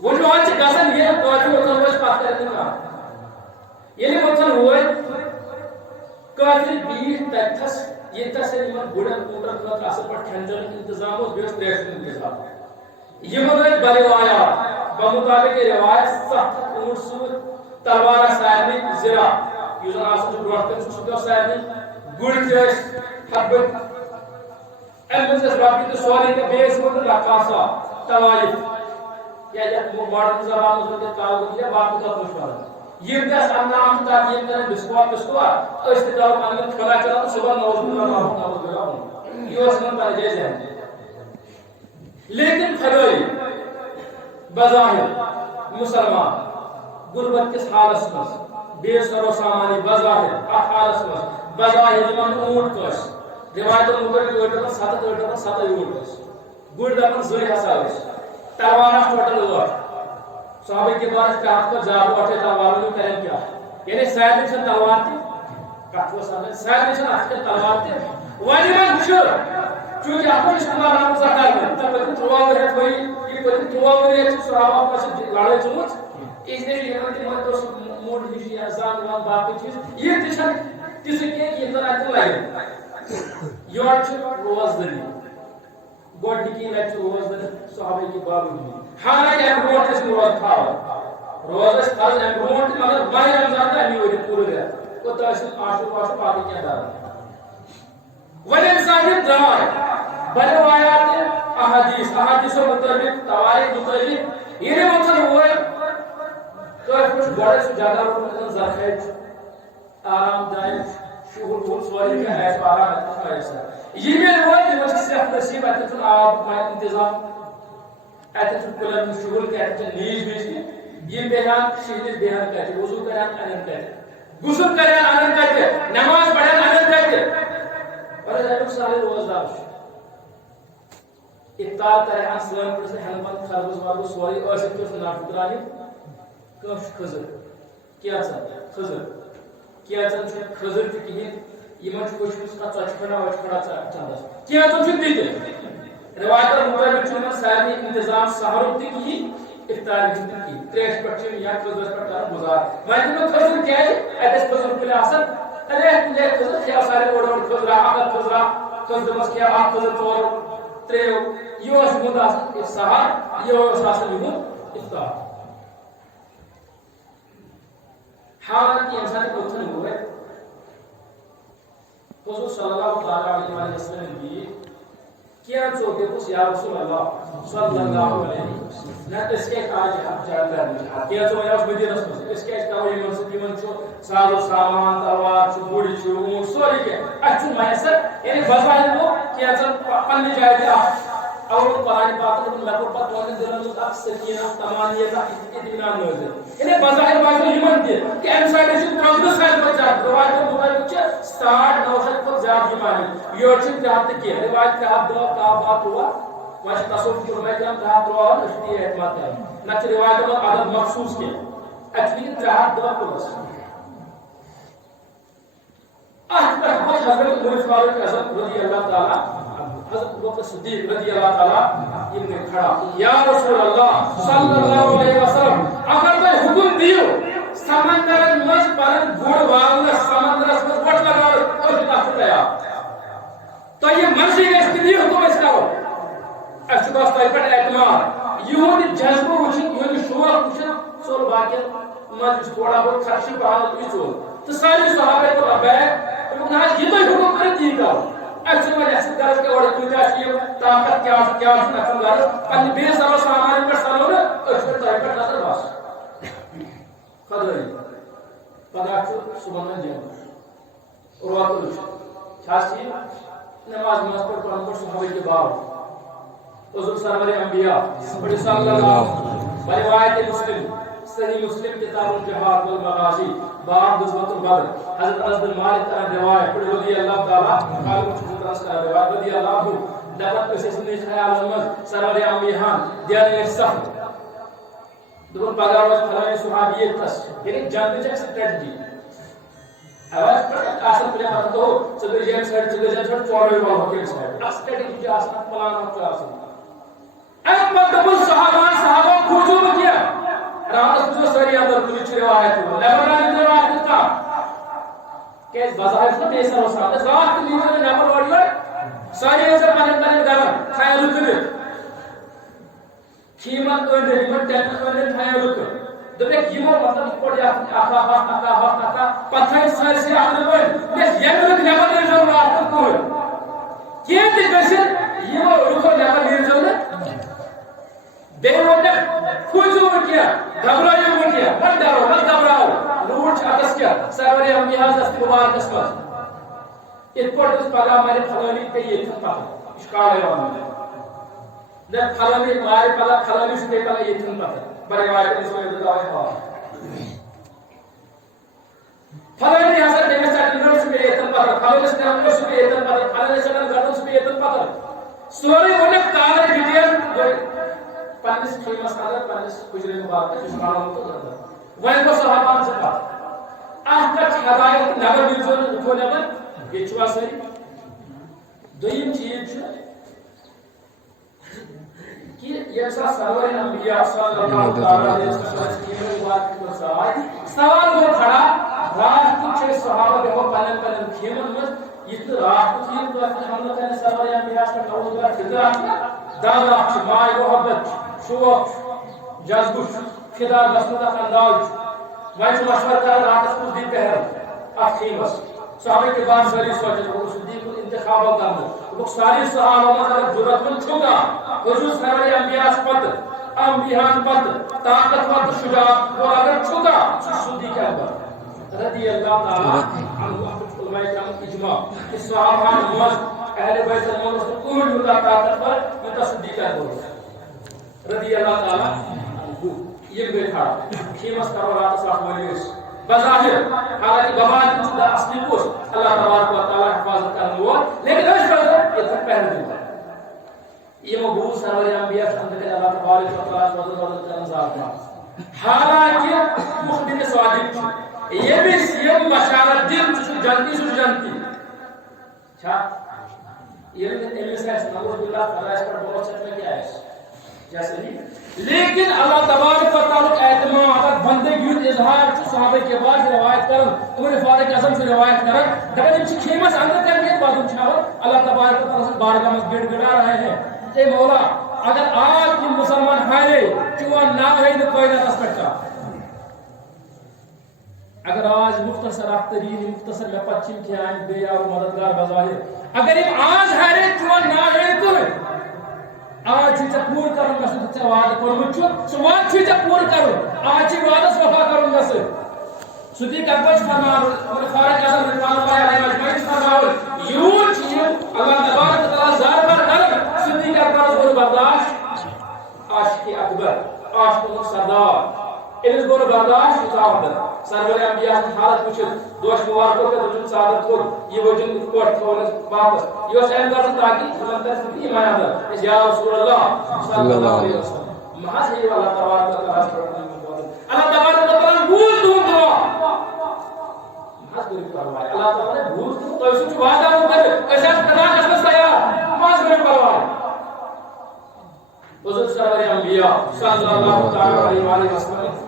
وجوہات سے گسن یہ کافی ہوتا ہے بات کرتے ہیں یہ ہوتا ہے کافی بیس تکس یہ تسلی من بڑا کوٹر کا اصل پر کھنجر انتظام اور بیس ٹریشن انتظام یہ مدد بڑے روایات بمطابق روایت سخت اونٹ سود تلوار سائنی زرا یوزن آسان جو بروٹن سوچتا سائنی گڑ جیش حبت ایمنسس باقی تو سوری کا بیس مدد رقاصہ توائف یا جب مارڈن زبان میں ہوتے کاغذ یا باقی کا خوشحال یہ دس انام تا یہ کرے بسکوا استدار پانی کھلا چلا تو صبح نوز اللہ یہ اسن پر جیسے ہے لیکن کھڑوئی بظاہر مسلمان غربت کس حالت میں بے سر و سامانی بظاہر حالت میں بظاہر من اونٹ کش روایت مگر جو سات اونٹ کش گڑ دپن زری حساب تلوار ٹوٹل ہوا صحابہ کے بعد کہاں پر جاب اٹھے تلوار میں کریں کیا یعنی سائد میں تلوار تھی کہا صاحب سائد میں اٹھے تلوار تھی وانی من چونکہ آپ کو استعمال نام سرکار میں تب تک تھوا ہے کوئی یہ کوئی تھوا ہے صحابہ پاس لڑائی چمچ اس نے یہ کہ من تو موڈ ہی انسان وان باقی چیز یہ تیس کے یہ طرح تو لائے یور روز دلی گوڈ کی لچ روز صحابہ کی باوجود حالانکہ امبروٹ اس روز تھا روز اس فرض امبروٹ مگر باہر رمضان کا نہیں ہوئی پورے گیا تو تشن آشو پاشو باقی کیا دار ولی انسانیت درائے بڑے آیات احادیث و مطابق تواریخ مطابق یہ مطلب ہوئے تو کچھ بڑے سے زیادہ روپن زرخیج آرام دائش شہر بول سواری کا ایس پارا ایسا یہ بھی ہوئے جو مجھے صرف نصیب اتتن آب مائن انتظام اتتن کلر شغل کے اتتن نیج بیچ یہ بیان شہدیز بیان کہتے وضو کران انن کہتے غسل کران انن کہتے نماز پڑھان انن کہتے اور ایک سارے روزدار افطار کران سلام پر سے ہنبن خربز وارو سوری اور سے تو نہ فکرانی کش خضر کیا خضر کیا خضر کی یہ کچھ اس کا چچکڑا وچکڑا چاہتا کیا تو چھتی تھے روایت مطابق چھوڑنا سارے انتظام سہارت کی افطار کی تریش پٹھن یا خضر پٹھن گزار میں نے خضر کیا ہے ایس خضر کے اثر ارے یہ خضر کیا سارے اوڑ خضر خضر مس کیا آپ خضر چور تریو یہ اس مدا سہار یہ اس اصل ہوں افطار حالانکہ انسان کو اتنے ہوئے حضور صلی اللہ علیہ وسلم بھی کیا چوکے کو یا رسول اللہ صلی اللہ علیہ وسلم نہ اس کے آج جانتا ہے کیا تو یا مدینہ سے اس کے کا یہ مسجد من چو ساز و سامان تلوار چو بوڑی چو اون سوری کے اچھو میسر یعنی بظاہر کو کیا چل پنی جائے دیا اور قرآن پاک میں لگو پر تو نے دلوں میں اکثر کیا تمانیت اطمینان نوزے انہیں بظاہر بازو یمن دے کہ انسان اس کانگریس سائل پر جاتا روایت مطابق چھ 60-90 پر زیادہ ایمانی یہ چھ جہاں تک کیا روایت کا آپ دعا کا بات ہوا وش تصوف کی رمائے کرام جہاں دعا اور اشتی اعتماد ہے نہ چھ روایت میں عدد مخصوص کیا ایکچولی جہاں دعا کو بس حضرت عمر فاروق اعظم رضی اللہ تعالی حضرت ابوبکر صدیق رضی اللہ تعالی ان نے کھڑا یا رسول اللہ صلی اللہ علیہ وسلم اگر میں حکم دیو سمندر مز پر گڑ والنا سمندر میں وٹ لگا اور تخت گیا تو یہ مرضی ہے اس کے لیے حکم اس کا ہو اس کا پر اعتماد یہ جذبہ وچن یہ شور وچن سول باقی مجھ تھوڑا بہت خرچی بہانت بھی چول تو سارے صحابہ کو لبیک نہ یہ تو حکم کرے دی کا ایسے میں ایسے درس کے اور کوئی چاہیے طاقت کیا نہ گار ان بے سارا سامان پر سالو نے اس پر طاقت نظر واس خدای پداچ سبحان جی اور واقع چھاسی نماز پر قرآن پر صحابہ کے بعد حضور سرور انبیاء صلی اللہ روایت مسلم صحیح مسلم کتاب الجہاد والمغازی باب غزوۃ البدر حضرت انس بن مالک کا روایت رضی اللہ تعالی عنہ رضی اللہ عنہ دعوت کے سلسلے میں خیال احمد سرور امیہان دیانت صف دون پاگاوس فلانے صحابی تس یعنی جان میں اسٹریٹجی آواز پر اصل پلے مت تو چلے جائیں سائڈ چلے جائیں سائڈ فارورڈ والا کے سائڈ اسٹریٹجی کے اصل پلان ہوتا ہے احمد بن صحابہ کھوجو کیا رات جو ساری اندر کچھ روایت ہے لیبران روایت تھا کہ بازار سے پیسہ ہو سکتا ہے رات کی نیند میں نمبر وڑی ساری ایسے پانے گرم خیال رکھنے قیمت کو دے قیمت ٹیکس کو دے خیال رکھ دبے قیمت مطلب کوڑ یا آقا پتھر سر سے اندر کوئی یہ یمرک نمبر نہیں جو رات کو یہ تے کیسے یہ رکو نمبر نہیں جو دیونے کھوجو کیا گھبراؤ کیا مت ڈرو مت گھبراؤ لوٹ چھاتس کیا سرور انبیاء دست مبارک اس پر اتپوٹ اس پگا ہمارے پھلانی پہ یہ تھا اشکال ہے وہاں نہ پھلانی ہمارے پگا پھلانی سے پگا یہ تھا بڑے وائٹ اس میں دعا ہے پھلانی حسن دیکھ سکتے ہیں اس پہ یہ تھا پھلانی سے نام اس پہ یہ تھا پھلانی سے نام گھر اس پہ یہ تھا سوری انہیں کالر ڈیٹیل پانس خیمہ سادر پانس کجرے مبارک جس کارا ہوتا ہے وہیں کو صحابان سے بات آج تک ہدایت نگر مرزون اٹھو نگر یہ چوا سری دویم چیز چھو کہ یہ سا سرور انبیاء صلی اللہ علیہ وسلم سوال وہ کھڑا راہ کچھ صحابہ کے وہ پلن خیمن میں یہ راہ کچھ تو حملہ کرنے سرور انبیاء صلی اللہ علیہ وسلم فضا دادا مائی محبت شوق جذب خدا مسندا انداز وائس مشورہ کر رات کو دن پہر اخیمس صحابہ کے بعد ساری سوچ وہ صدیق انتخاب کرنا وہ ساری صحابہ مطلب ضرورت من چھوگا حضور سرور انبیاء پت انبیاء پت طاقتور شجاعت اور اگر چھوگا صدیق اکبر رضی اللہ تعالی عنہ علماء کرام اجماع کہ صحابہ نماز اہل بیت المقدس کوئی ہوتا طاقتور ان صدیق اکبر رضی اللہ تعالی عنہ یہ بیٹھا خیمس کرو رات صاحب ولیس بظاہر حالانکہ بابان کی چودہ اصلی پوش اللہ تبارک و تعالی حفاظت کرنے ہوا لیکن اس پر یہ تک پہلے دن یہ مبعوث سرور انبیاء اندر اللہ تبارک و تعالی وضد انزار کا حالانکہ مخبر صادق یہ بھی سیم بشارت دن سو جنتی چھا یہ ایمیس ہے نعوذ باللہ تعالی اس پر بہت سکتا کیا ہے جیسے لیکن اللہ تبارک و تعالی اعتماد اگر بندگی اظہار صحابہ کے بعد روایت کرن عمر فاروق اعظم سے روایت کرن دغه ان خیمس اندر کرنے بعد چھاو اللہ تبارک و تعالی سے بارگاہ میں گڑ گڑا رہے ہیں اے مولا اگر آج کی مسلمان ہائے چون نہ ہے تو کوئی نہ سکتا اگر آج مختصر اخترین مختصر میں پچھم کے آئیں بے اور مددگار بظاہر اگر ہم آج ہائے چون نہ ہے تو آج چھ پور کرن گس تے وعدہ کرمت چھ سو وعدہ چھ پور کرن آج چھ وعدہ وفا کرن گس صدیق اکبر فرمان اور فاروق اعظم رضوان اللہ علیہ مجمعین فرمان یوں چھ اللہ تبارک و تعالی زار پر کر صدیق اکبر کو برداشت عاشق اکبر عاشق سردار اس کو برداشت صاحب سرور انبیاء حالت کچھ دوش مبارکوں کے وجود صادق کو یہ وجود کوٹ کھولنے واپس یہ سین کر تاکہ سمندر سے ایمان آتا یا رسول اللہ صلی اللہ علیہ وسلم محض یہ اللہ تبارک و تعالی اللہ تبارک و تعالی بھول دوں دعا محض بری پرواہ اللہ تعالی بھول دوں تو اس کو وعدہ کر ایسا کرنا اس سے یا محض بری پرواہ حضور سرور انبیاء صلی اللہ تعالی علیہ وسلم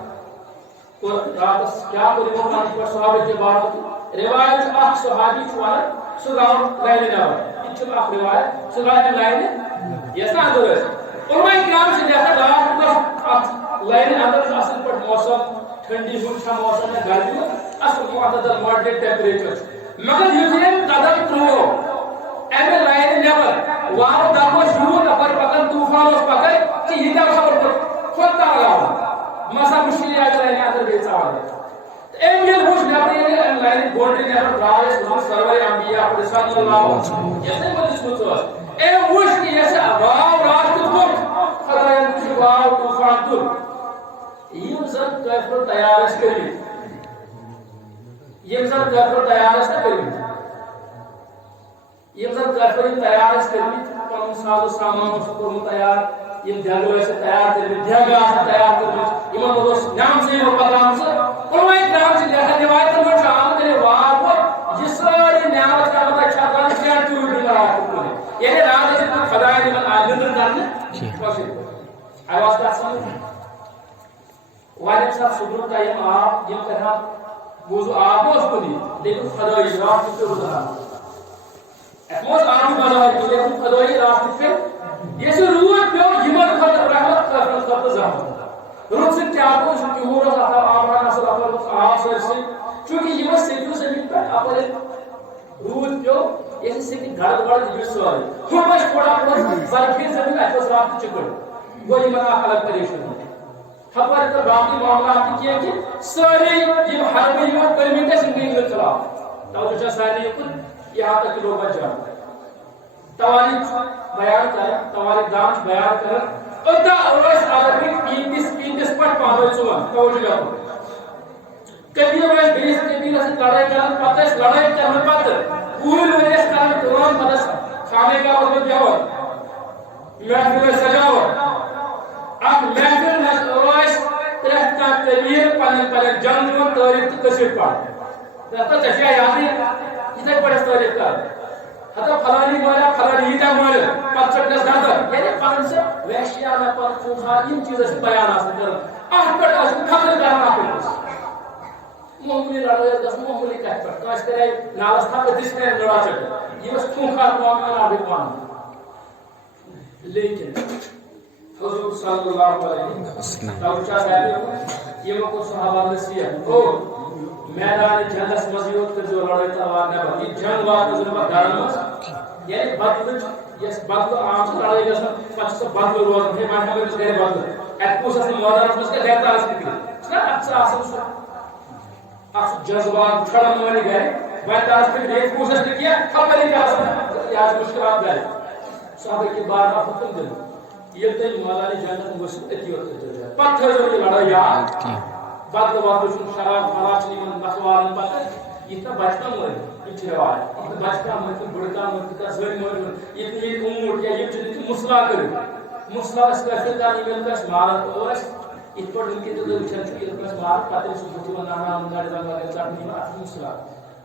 کیا کوئی موقع پر صحابہ کے بعد روایت اخ صحابی چھوڑا سگاو لائن نہ اچھ اخ روایت سگاو لائن یہ سا دور ہے علماء کرام سے لکھا دار لائن اندر اصل پر موسم ٹھنڈی ہوچا موسم ہے گرمی اصل معتدل ماڈریٹ ٹیمپریچر مگر یہ قدم تو ایم لائن نیبر وار دبو شروع نفر پکن طوفان اس پکن کہ یہ خبر خود تعالی مسا مشکل آ رہے ہیں اندر بے سوال ہے ایم یہ ہوش نبی نے لائن بورڈ نے اپنا راز سرور انبیاء صلی اللہ علیہ وسلم یہ بڑی سوچ اے ہوش کی ایسا واو رات کو خدا ان کی واو طوفان تو یم زن کافر تیار اس کری یم زن کافر تیار اس کری یم زن کافر تیار اس کری پن ساز سامان اس کو تیار یم جنگ اس تیار کری جنگ اس تیار کری یم دوس نام سے وہ پرام سے کوئی نام سے لکھا روایت میں شامل کرے واہ جس ساری نعمت کا مطلب چھتان کیا تو دلا کو یعنی راز سے خدای نے عادت کرنے کوشش آواز کا سمجھ واجب صاحب صبر ٹائم آپ یم کرنا وضو آپ اس کو دی لیکن خدای رات سے گزرا اسموس آپ بنا ہے لیکن خدای رات سے یہ سے روح پیو یمن خطر رحمت کا خطر زام روح سے کیا کو کہ ہو رہا تھا آپ اصل اپر آپ سے چونکہ یہ سیدو سے پر اپر روح پیو یہ سے کہ گھر گھر دی سوال ہو بس پڑا پر زرفی زمین اس رات چکر وہ یمن خلق پریشان خبر تو باقی معاملات کی کہ سارے یہ حربی اور پرمٹ زندگی کے خلاف توجہ سارے یہاں تک لوگ بچا تواریخ بیان کر تواریخ دانش بیان کر ادا روز عربی 35 پر پاوے چوا توجہ کبھی روز 20 سے لڑائی کرن پتہ لڑائی کرن پتہ پورے وجہ کرن قرآن پتہ کھانے کا اور دیو محفل سجاوٹ اب محفل میں روز ترہت کا کبیر پن جنگ میں تاریخ کشف پڑ تو چشیا یاد ہے ادھر پڑھ تاریخ کا حتى فلاني مالا فلاني يدا مالا پتچک نس دادا یعنی پن سے وحشیا نہ پر خوشحال ان چیزیں سے بیان آسن کر پر آسن خبر کرنا پر معمولی لڑائی دس معمولی کہت پر کاش کرے نالستہ پر دس میں لڑا چکے یہ بس خوشحال معاملہ آبی قوان لیکن حضور صلی اللہ علیہ وسلم توجہ صاحب یہ کو صحابہ نصیحت او میدان جنگس مزیود کر جو لڑائی تلوار نہ بنی جنگ وقت ذمہ دارمس یعنی بدل یس بدل عام لڑائی گس پچ بدل روز ہے مانا میں اس بدل اپوس اس مودان اس کے دیتا اس کی نا اچھا اس جذبات چھڑن والی گئے وائٹ اس کے دیکھ پوس اس نے کیا خبر نہیں کہا یاد مشکلات گئے صحابہ کے بعد حکم دے یہ تے میدان جنگس مسجد اتیوت پتھر جو لڑائی بدل وقت شراب خلاص نہیں مسوال پتہ اتنا بچتا مر یہ رواج اتنا بچتا مر بڑکا مر کا زری مر اتنی امور یا یہ چیز مسلا کر مسلا اس کا فدا نہیں ملتا اس مارت اور اس پر ان کے تو وچن یہ بس مار پتہ سے بوتی بنا نام گاڑی رنگ کا چٹنی میں مسلا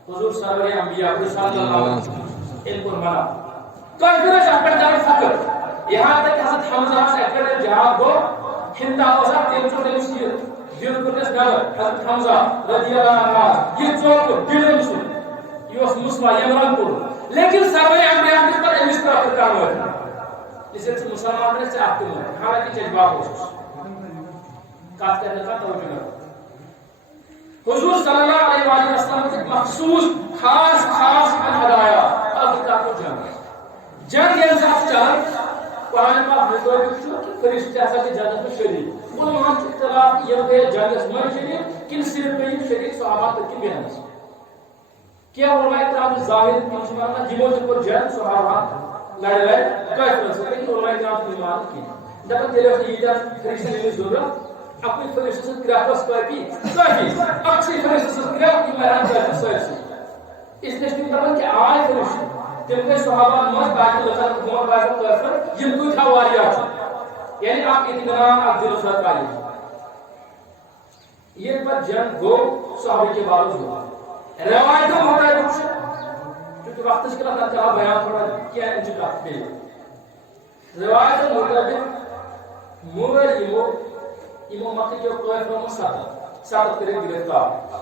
حضور سرور انبیاء صلی اللہ علیہ وسلم ان کو منا کافر سے اپر جان فکر یہاں تک حضرت حمزہ سے اکر جہاد کو ہندا وسا تین سو دل دل کرنس گھر حضرت حمزہ رضی اللہ عنہ یہ چوک دل مسلم یہ مسلم یمن کو لیکن سرور انبیاء کے پر اس طرح کام ہوا اس سے مسلمان نے سے آپ کو حالانکہ جذبہ ہو کاٹ کرنے کا توجہ حضور صلی اللہ علیہ وسلم کی مخصوص خاص ہدایات اب کا کو جنگ انصاف چل قرآن پاک میں کوئی فرشتے ایسا کہ جنت میں شریک علماء کے اختلاف یہ کہ جنت میں شریک کن صرف میں شریک صحابہ تک کی بیان ہے کیا علماء کرام ظاہر مسلمان جنوں پر جنگ صحابہ لڑے کافر سے لیکن علماء کرام ایمان کی جب دل سے یہ فرشتے نے ضرورت اپنی فرشتے سے گرافس کافی اکثر فرشتے سے گراف کی مران کرتے ہیں اس نے کہا کہ آئے فرشتے تم کے صحابہ نماز باقی لفظ مور باقی کافر جن کو تھا واریات یعنی آپ اطمینان آپ دل سے پائیں یہ پر جنگ گو صحابہ کے باوجود روایتوں ہوتا ہے کچھ کیونکہ وقت اس کے بعد کا بیان تھوڑا کیا ہے انجل پہ روایتوں ہوتا ہے مور امام مکہ کے کافروں میں ساتھ کرے گرفتار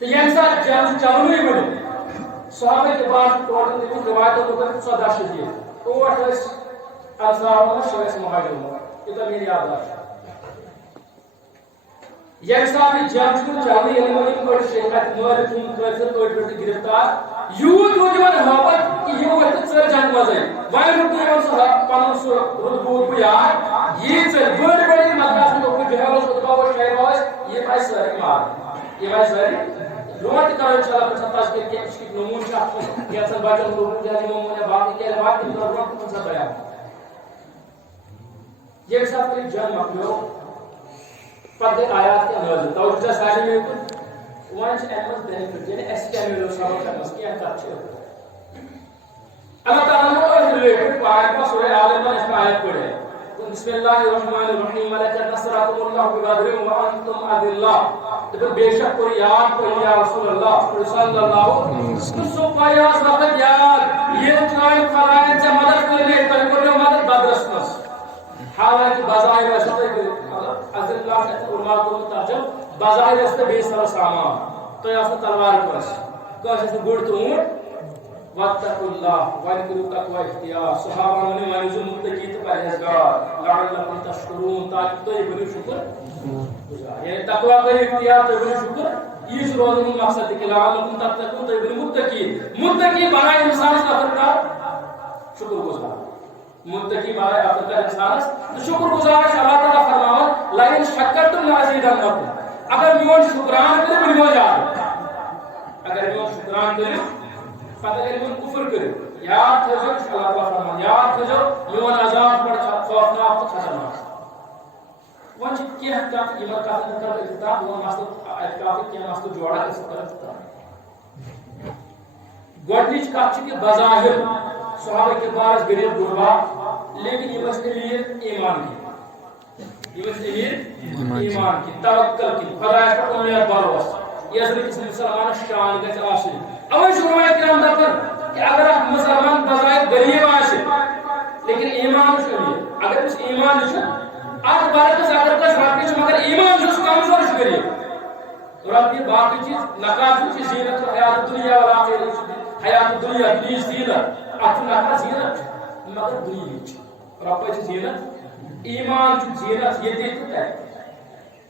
تو یہ انسان جنگ چلو نہیں بڑے صحابہ کے بعد ٹوٹل دیکھیں روایتوں کو کریں 14 شہید تو وہ اس انصار میں شویس مہاجر ہوا یہ تو میری یاد آتا یہ صحابی جنگ کو چاہیے علماء کو شہید مورتون کافر کو گرفتار یوت وجود محبت کہ یہ وقت سر جنگ مزے وائر کو صحابہ پانو سو رتبوت کو یاد یہ سے بڑے بڑے مدرسے کو جہالت کو وہ شہید یہ بھائی سارے مار یہ بھائی سارے روٹ کا انشاءاللہ پر ستاش کے اس کی نمون شاہ یا سب باجن لوگوں جاری نمون یا باقی کے علاوہ کی روٹ کو سب بیان یہ سب پر جنگ مکلو پتہ آیات کے نازل توجہ ساری میں وانچ احمد بینفٹ یعنی اس کے میں سبق کرنس کیا کچھ اللہ تعالیٰ نے ریلیٹڈ آیت کا سورہ آل عمران اس میں آیت پڑھے بسم اللہ الرحمن الرحیم ولقد نصرکم اللہ ببدر وانتم اذلہ تو بے شک کو یاد کرو یا رسول اللہ صلی اللہ علیہ وسلم سو پایا وقت یاد یہ چوائن خلائن سے مدد کرنے تک کرنے مدد بدرسنس حالانکہ بظاہر واسطے عزت اللہ سے علماء کو ترجم بظاہر واسطے بے سر سامان تو یہ تلوار کوش گڑ تو اونٹ واتقوا اللہ وانکروا تقوی اختیار صحابہ نے منظم متقی تو پرہیزگار لعلکم تشکرون تاکہ تو یہ بڑی شکر گزار یعنی تقوی کا اختیار تو بڑی شکر یہ روز میں مقصد ہے کہ لعلکم تتقون تو بڑی متقی بنائے انسان کا فرقہ شکر گزار متقی بنائے اپنا انسان تو شکر گزار اللہ تعالی فرماتا لئن شکرتم لازیدنکم اگر میون شکران کرے میون یاد اگر میون شکران کرے پتہ ہے من کفر کرے یاد تھو جو اللہ تعالی فرمان یاد تھو جو میون عذاب پر خوفناک تو خطرناک ون کیا کا یہ کا کتاب وہ مست اتکاف کیا مست جوڑا اس پر گوڈنچ کا کہ بظاہر صحابہ کے پاس غریب غربا لیکن یہ بس ایمان کی یہ بس ایمان کی توکل کی خدا پر امید بھروسہ یہ حضرت مسلمان شان کا آسن اوے علماء کرام دفر کہ اگر آپ مسلمان بظاہر غریب آسے لیکن ایمان چلیے اگر اس ایمان چھ آپ برعکس اگر کس واقعی چھ مگر ایمان چھ کمزور چھ غریب اور آپ یہ باقی چیز نقاط چھ زینت حیات دنیا والا حیات دنیا پلیز زینت آپ نقاط زینت مگر دنیا چھ اور آپ چھ زینت ایمان چھ زینت یہ دیکھتا ہے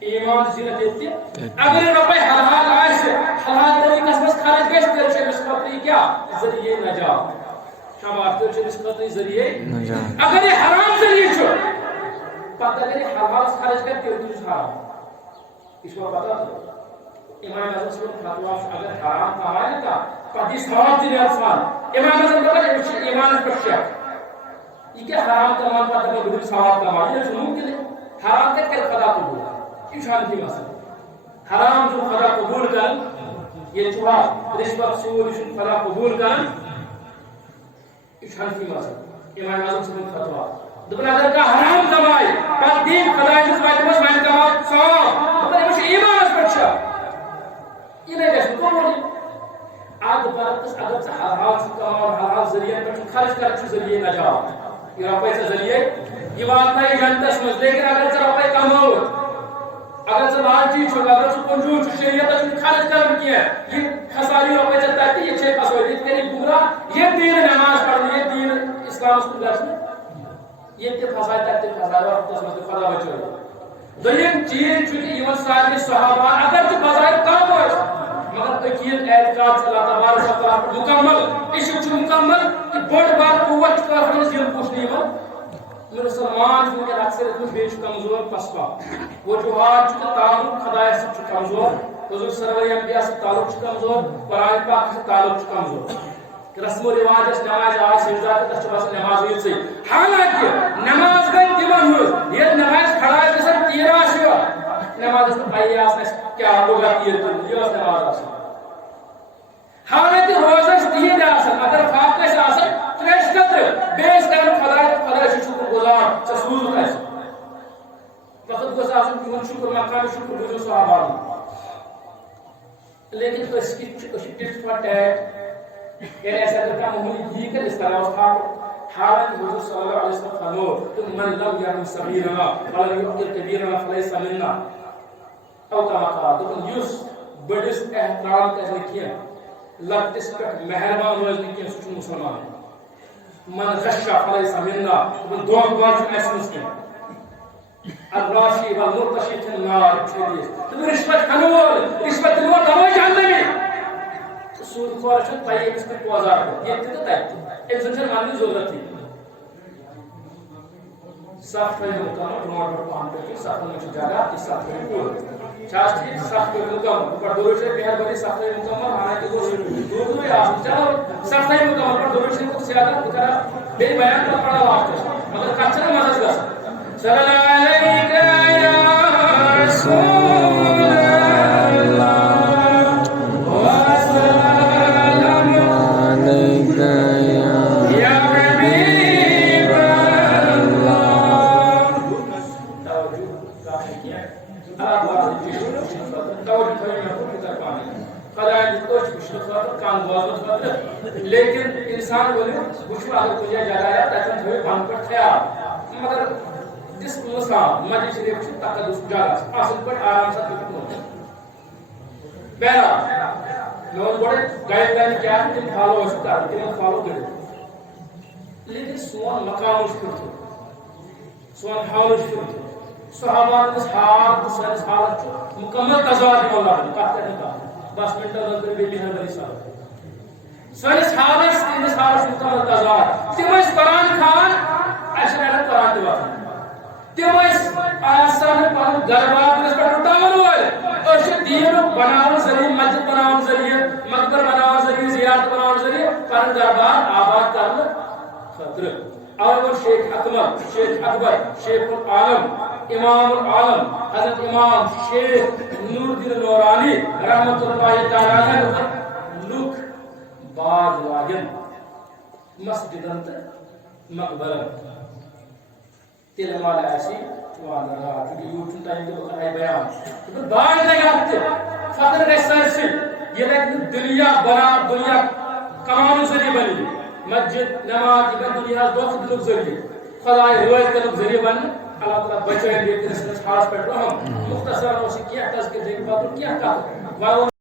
ایمان زینت دیتی اگر ربی حلال آئیسے حلال طریقہ سے خارج گیس تیر چھے مسکتی کیا ذریعے نجات شمار تیر چھے مسکتی ذریعے نجات اگر یہ حرام ذریعے چھو پتہ اگر یہ حلال خارج کر تیر تیر حرام اس کو پتہ امام اعظم سے فتوا اگر حرام کمائے کا پتی ثواب دینے انسان امام اعظم کا پتہ ایمان پر شک یہ کیا حرام کمان پتہ میں بدل ثواب کمائے یہ جنوب کے لئے حرام کا کل خدا کو بولا شانتی مسئلہ حرام جو خدا قبول کر یہ چوہا رشوت سود خدا قبول کر شانتی مسئلہ امام اعظم سے فتوا دبنا اگر کا حرام کمائے پر دین خدا اس بات میں میں کمائے سو پر مجھے ایمان اس پر چھا یہ نہیں کہتے تو بولی آج برکس اگر سے حرام کمائے اور حرام ذریعے پر خرچ کر چھ ذریعے نجات یہ روپے سے ذریعے یہ بات میں جانتا سمجھ لیکن اگر سے روپے کماؤ اگر سے لالچی چھو اگر سے کنجور چھو شریعت چھو خرچ کرم کیا ہے یہ خساری روپے چلتا ہے یہ چھے پاس ہوئی تیری بگرا یہ دین نماز پڑھنے یہ دین اسلام اس کو درسنے یہ تے خسائی تک تے خسائی وقت اس میں خدا بچو ہے دلیم چیز چونکہ ایمان صاحبی صحابہ اگر تو بظاہر کام ہوئے مگر تکیت اعتقاد سے اللہ تبارک و تعالیٰ مکمل اسی چھو مکمل کہ بڑھ بار قوت کا فرنس یہ پوچھنے ایمان مسلمان جو کہ اکثر کچھ بیچ کمزور پسپا وہ جو آج چکا تعلق خدای سے کمزور حضور سرور انبیاء سے تعلق کمزور قرآن پاک سے تعلق کمزور رسم و رواج اس نماز آج سجدہ کے تشبہ سے نماز ہوئی سے حالانکہ نماز گئی دیمان ہوئی یہ نماز کھڑا ہے جیسا تیرہ شیوہ نماز اس میں پائی آسنے کیا ہوگا تیر تیر یہ اس نماز آسنے حالانکہ روزہ اس تیر آسن اگر فاقہ سے آسن تریش قطر بیس کرن خدای سے شکر گزار سسوز کیسے وقت کو ساتھ کیون شکر مقام شکر گزار صحابہ لیکن تو اس کی ٹپس پر ٹیک یعنی ایسا کرتا محمولی یہ کر اس طرح اس تھا حالانکہ حضور صلی اللہ علیہ وسلم فرمو تم من لم یعلم صغیرنا ولم یعقل کبیرنا فلیس منا او کما قال تو یوس بڑس احترام کرنے کیا لگتس پر مہربان روزنے کیا سچ مسلمان من غشا فلیس منا من دوم دوم ایسنس کیا الراشی والمرتشی فی النار تم رشوت کنول رشوت دنور دوائی جانتے گئے سود خوار چھت پائی ایک اس میں کوازار کو یہ تیتا تیتا ایک زنجر ماننی ضرورت تھی صاف کرے مقام رومار پر پہن پر کی صاف کرنے کی جگہ اس صاف کرنے پور چاہت کی صاف کرنے مقام پر دوروشے بہر بڑی صاف کرنے مقام آنے کی دور دور آسن چلو صاف کرنے مقام پر دوروشے کو سیادہ بکرہ بے بیان کا پڑا واقع مگر کچھنا مدد گا صلی اللہ علیہ رسول اللہ وسلام علیک یا حبیب اللہ. لیکن انسان بولے وچھو اگر تجھے جگایا تاکہ تھوڑے بان پر خیال مگر جس مسام مجھے شریف چھو تقدس جاگا اصل پر آرام سے تکت ہوتا بہرحال لوگ بڑے گائیڈ لائن کیا ہے تم فالو ہو سکتا ہے تم فالو کرو لیکن سوان مقام مشکل تھو سوان حال مشکل تھو صحابہ اس حال سنس حالت چھو مکمل تضاد مولا بنی کہتا ہے بس منٹر اندر بھی مہربانی صاحب سنس حالت سنس حالت مکمل تضاد تم اس قرآن خان ایسا میں قرآن دیوا تم اس آسان پر دربار اس پر اٹھاون ہوئے اس دین بناون ذریعے مسجد بناون ذریعے مقبر بناون ذریعے زیارت بناون ذریعے پر دربار آباد کرنے خاطر اور وہ شیخ اکمل شیخ اکبر شیخ العالم امام العالم حضرت امام شیخ نور الدین نورانی رحمت اللہ تعالی علیہ لوک باز لاگن مسجدن مقبرن تیل مال ایسی سبحان اللہ کیونکہ یوٹیوب ٹائم کے بخار ہے بیان تو باز لگاتے فقر ریسرچ یہ لیکن دنیا بنا دنیا کمانوں سے نہیں بنی مسجد نماز عبادت دنیا دوست لوگ ذریعے خدای روایت کے لوگ ذریعے بن اللہ تعالی بچائیں گے اس خاص پر ہم مختصر اور کیا تذکر دیں بات کیا کہا